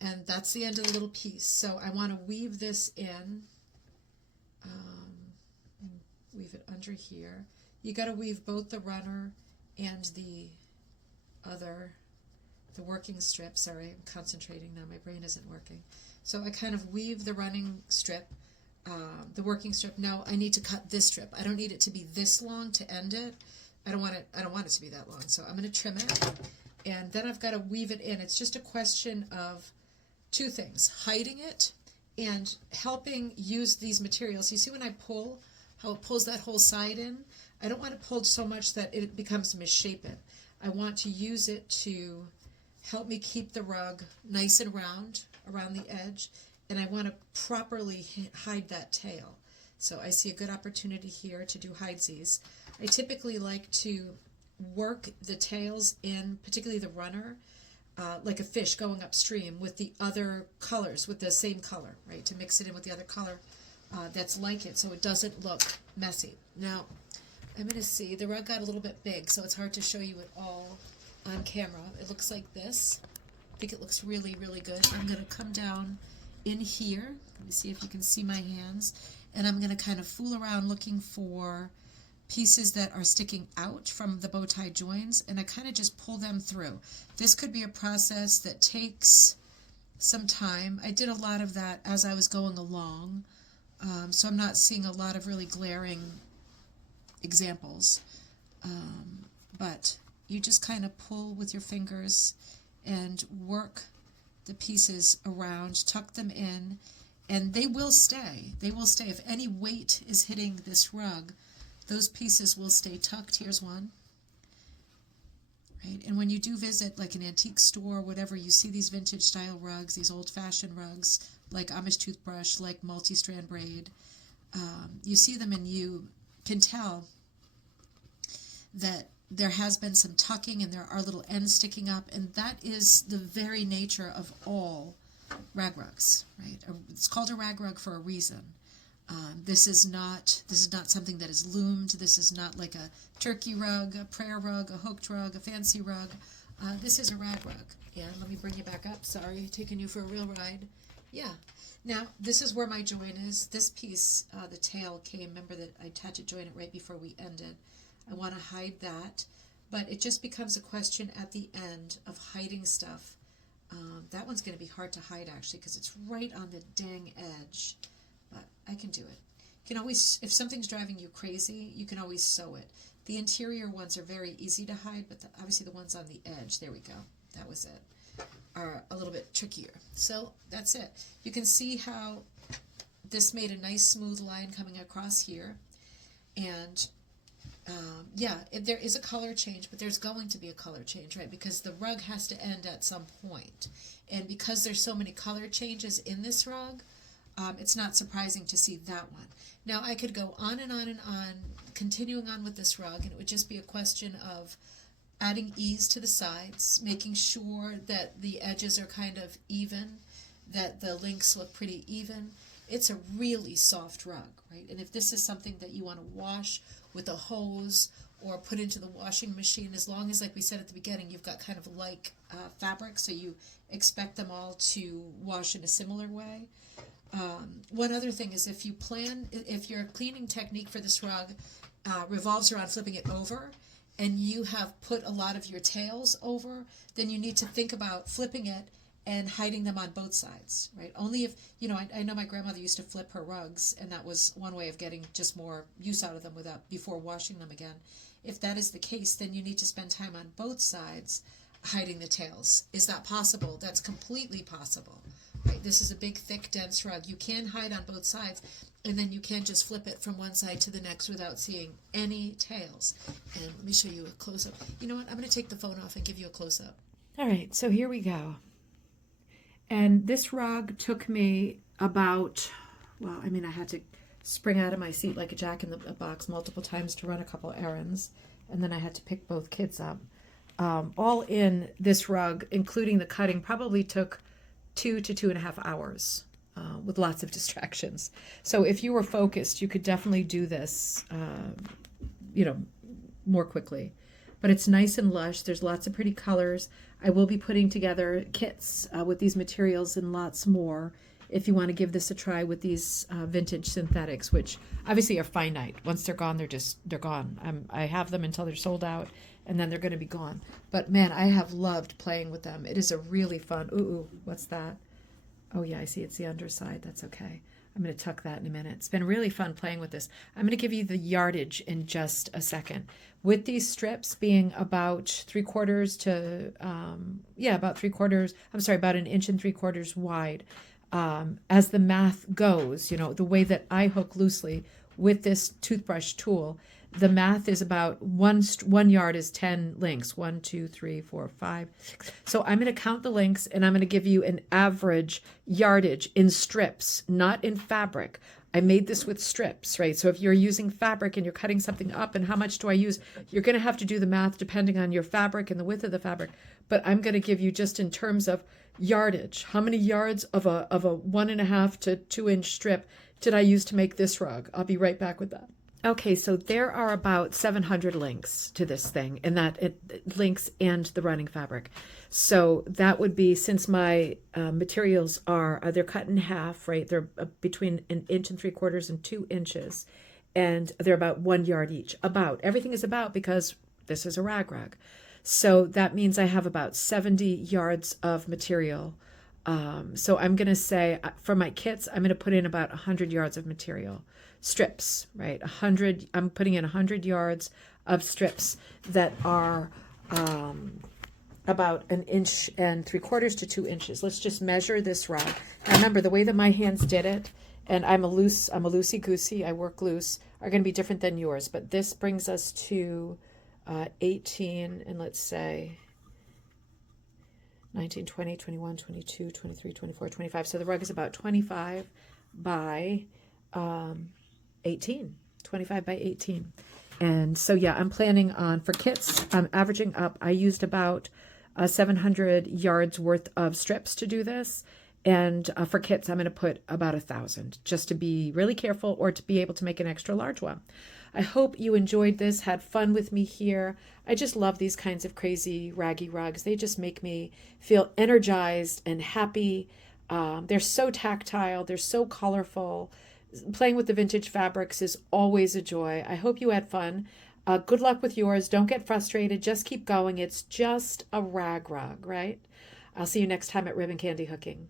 And that's the end of the little piece. So I want to weave this in, weave it under here. You got to weave both the runner and the working strip. Sorry, I'm concentrating now. My brain isn't working. So I kind of weave the running strip, the working strip. Now I need to cut this strip. I don't need it to be this long to end it. I don't want it to be that long. So I'm going to trim it, and then I've got to weave it in. It's just a question of two things: hiding it and helping use these materials. You see when I pull, how it pulls that whole side in? I don't want it pulled so much that it becomes misshapen. I want to use it to help me keep the rug nice and round around the edge, and I want to properly hide that tail. So I see a good opportunity here to do hidesies. I typically like to work the tails in, particularly the runner, like a fish going upstream with the other colors, with the same color, right, to mix it in with the other color that's like it so it doesn't look messy. Now, I'm going to see, the rug got a little bit big, so it's hard to show you it all on camera. It looks like this. I think it looks really, really good. I'm going to come down in here. Let me see if you can see my hands. And I'm going to kind of fool around looking for pieces that are sticking out from the bow tie joins, and I kind of just pull them through. This could be a process that takes some time. I did a lot of that as I was going along, so I'm not seeing a lot of really glaring examples, but you just kind of pull with your fingers and work the pieces around, tuck them in, and they will stay. They will stay. If any weight is hitting this rug, those pieces will stay tucked. Here's one. Right? And when you do visit like an antique store, whatever, you see these vintage style rugs, these old-fashioned rugs, like Amish Toothbrush, like multi-strand braid, you see them and you can tell that there has been some tucking and there are little ends sticking up, and that is the very nature of all rag rugs, right? It's called a rag rug for a reason. This is not something that is loomed. This is not like a turkey rug, a prayer rug, a hooked rug, a fancy rug. This is a rag rug. And let me bring you back up. Sorry, taking you for a real ride. Yeah. Now, this is where my join is. This piece, the tail came. Remember that I had to join it right before we ended. I want to hide that. But it just becomes a question at the end of hiding stuff. That one's going to be hard to hide, actually, because it's right on the dang edge. But I can do it. You can always, if something's driving you crazy, you can always sew it. The interior ones are very easy to hide, but obviously the ones on the edge, there we go, that was it, are a little bit trickier. So that's it. You can see how this made a nice smooth line coming across here. And yeah, there is a color change, but there's going to be a color change, right? Because the rug has to end at some point. And because there's so many color changes in this rug, it's not surprising to see that one. Now I could go on and on and on, continuing on with this rug, and it would just be a question of adding ease to the sides, making sure that the edges are kind of even, that the links look pretty even. It's a really soft rug, right? And if this is something that you want to wash with a hose or put into the washing machine, as long as, like we said at the beginning, you've got kind of like fabric, so you expect them all to wash in a similar way. One other thing is if your cleaning technique for this rug revolves around flipping it over, and you have put a lot of your tails over, then you need to think about flipping it and hiding them on both sides, right? Only if, I know my grandmother used to flip her rugs, and that was one way of getting just more use out of them before washing them again. If that is the case, then you need to spend time on both sides hiding the tails. Is that possible? That's completely possible, right? This is a big, thick, dense rug. You can hide on both sides, and then you can just flip it from one side to the next without seeing any tails. And let me show you a close-up. You know what? I'm going to take the phone off and give you a close-up. All right, so here we go. And this rug took me about, I had to spring out of my seat like a jack-in-the-box multiple times to run a couple errands, and then I had to pick both kids up. All in, this rug, including the cutting, probably took 2 to 2.5 hours with lots of distractions. So if you were focused, you could definitely do this, more quickly. But it's nice and lush. There's lots of pretty colors. I will be putting together kits with these materials and lots more if you want to give this a try with these vintage synthetics, which obviously are finite. Once they're gone, they're gone. I have them until they're sold out, and then they're going to be gone. But man, I have loved playing with them. It is a really fun, ooh, what's that? Oh yeah, I see it's the underside. That's okay. I'm going to tuck that in a minute. It's been really fun playing with this. I'm going to give you the yardage in just a second. With these strips being about 3/4 to, about 1 3/4 inches wide. As the math goes, the way that I hook loosely with this toothbrush tool, the math is about one yard is 10 links. 1, 2, 3, 4, 5, 6. So I'm going to count the links, and I'm going to give you an average yardage in strips, not in fabric. I made this with strips, right? So if you're using fabric and you're cutting something up, and how much do I use? You're going to have to do the math depending on your fabric and the width of the fabric. But I'm going to give you just in terms of yardage. How many yards of a 1.5 to 2 inch strip did I use to make this rug? I'll be right back with that. Okay, so there are about 700 links to this thing, and links and the running fabric. So that would be, since my materials they're cut in half, right? They're between 1 3/4 inches and 2 inches, and they're about 1 yard each. Everything is about, because this is a rag rug. So that means I have about 70 yards of material. So I'm going to say for my kits, I'm going to put in about 100 yards of material. Strips, right? I'm putting in 100 yards of strips that are about 1 3/4 to 2 inches. Let's just measure this rug. Now remember, the way that my hands did it, and I'm a loosey-goosey, I work loose, are going to be different than yours. But this brings us to 18, and let's say 19, 20, 21, 22, 23, 24, 25. So the rug is about 25 by 18. 25 by 18. And so, yeah, I'm planning on, for kits, I'm averaging up, I used about 700 yards worth of strips to do this. And for kits, I'm going to put about 1,000, just to be really careful, or to be able to make an extra large one. I hope you enjoyed this, had fun with me here. I just love these kinds of crazy raggy rugs. They just make me feel energized and happy. They're so tactile. They're so colorful. Playing with the vintage fabrics is always a joy. I hope you had fun. Good luck with yours. Don't get frustrated. Just keep going. It's just a rag rug, right? I'll see you next time at Ribbon Candy Hooking.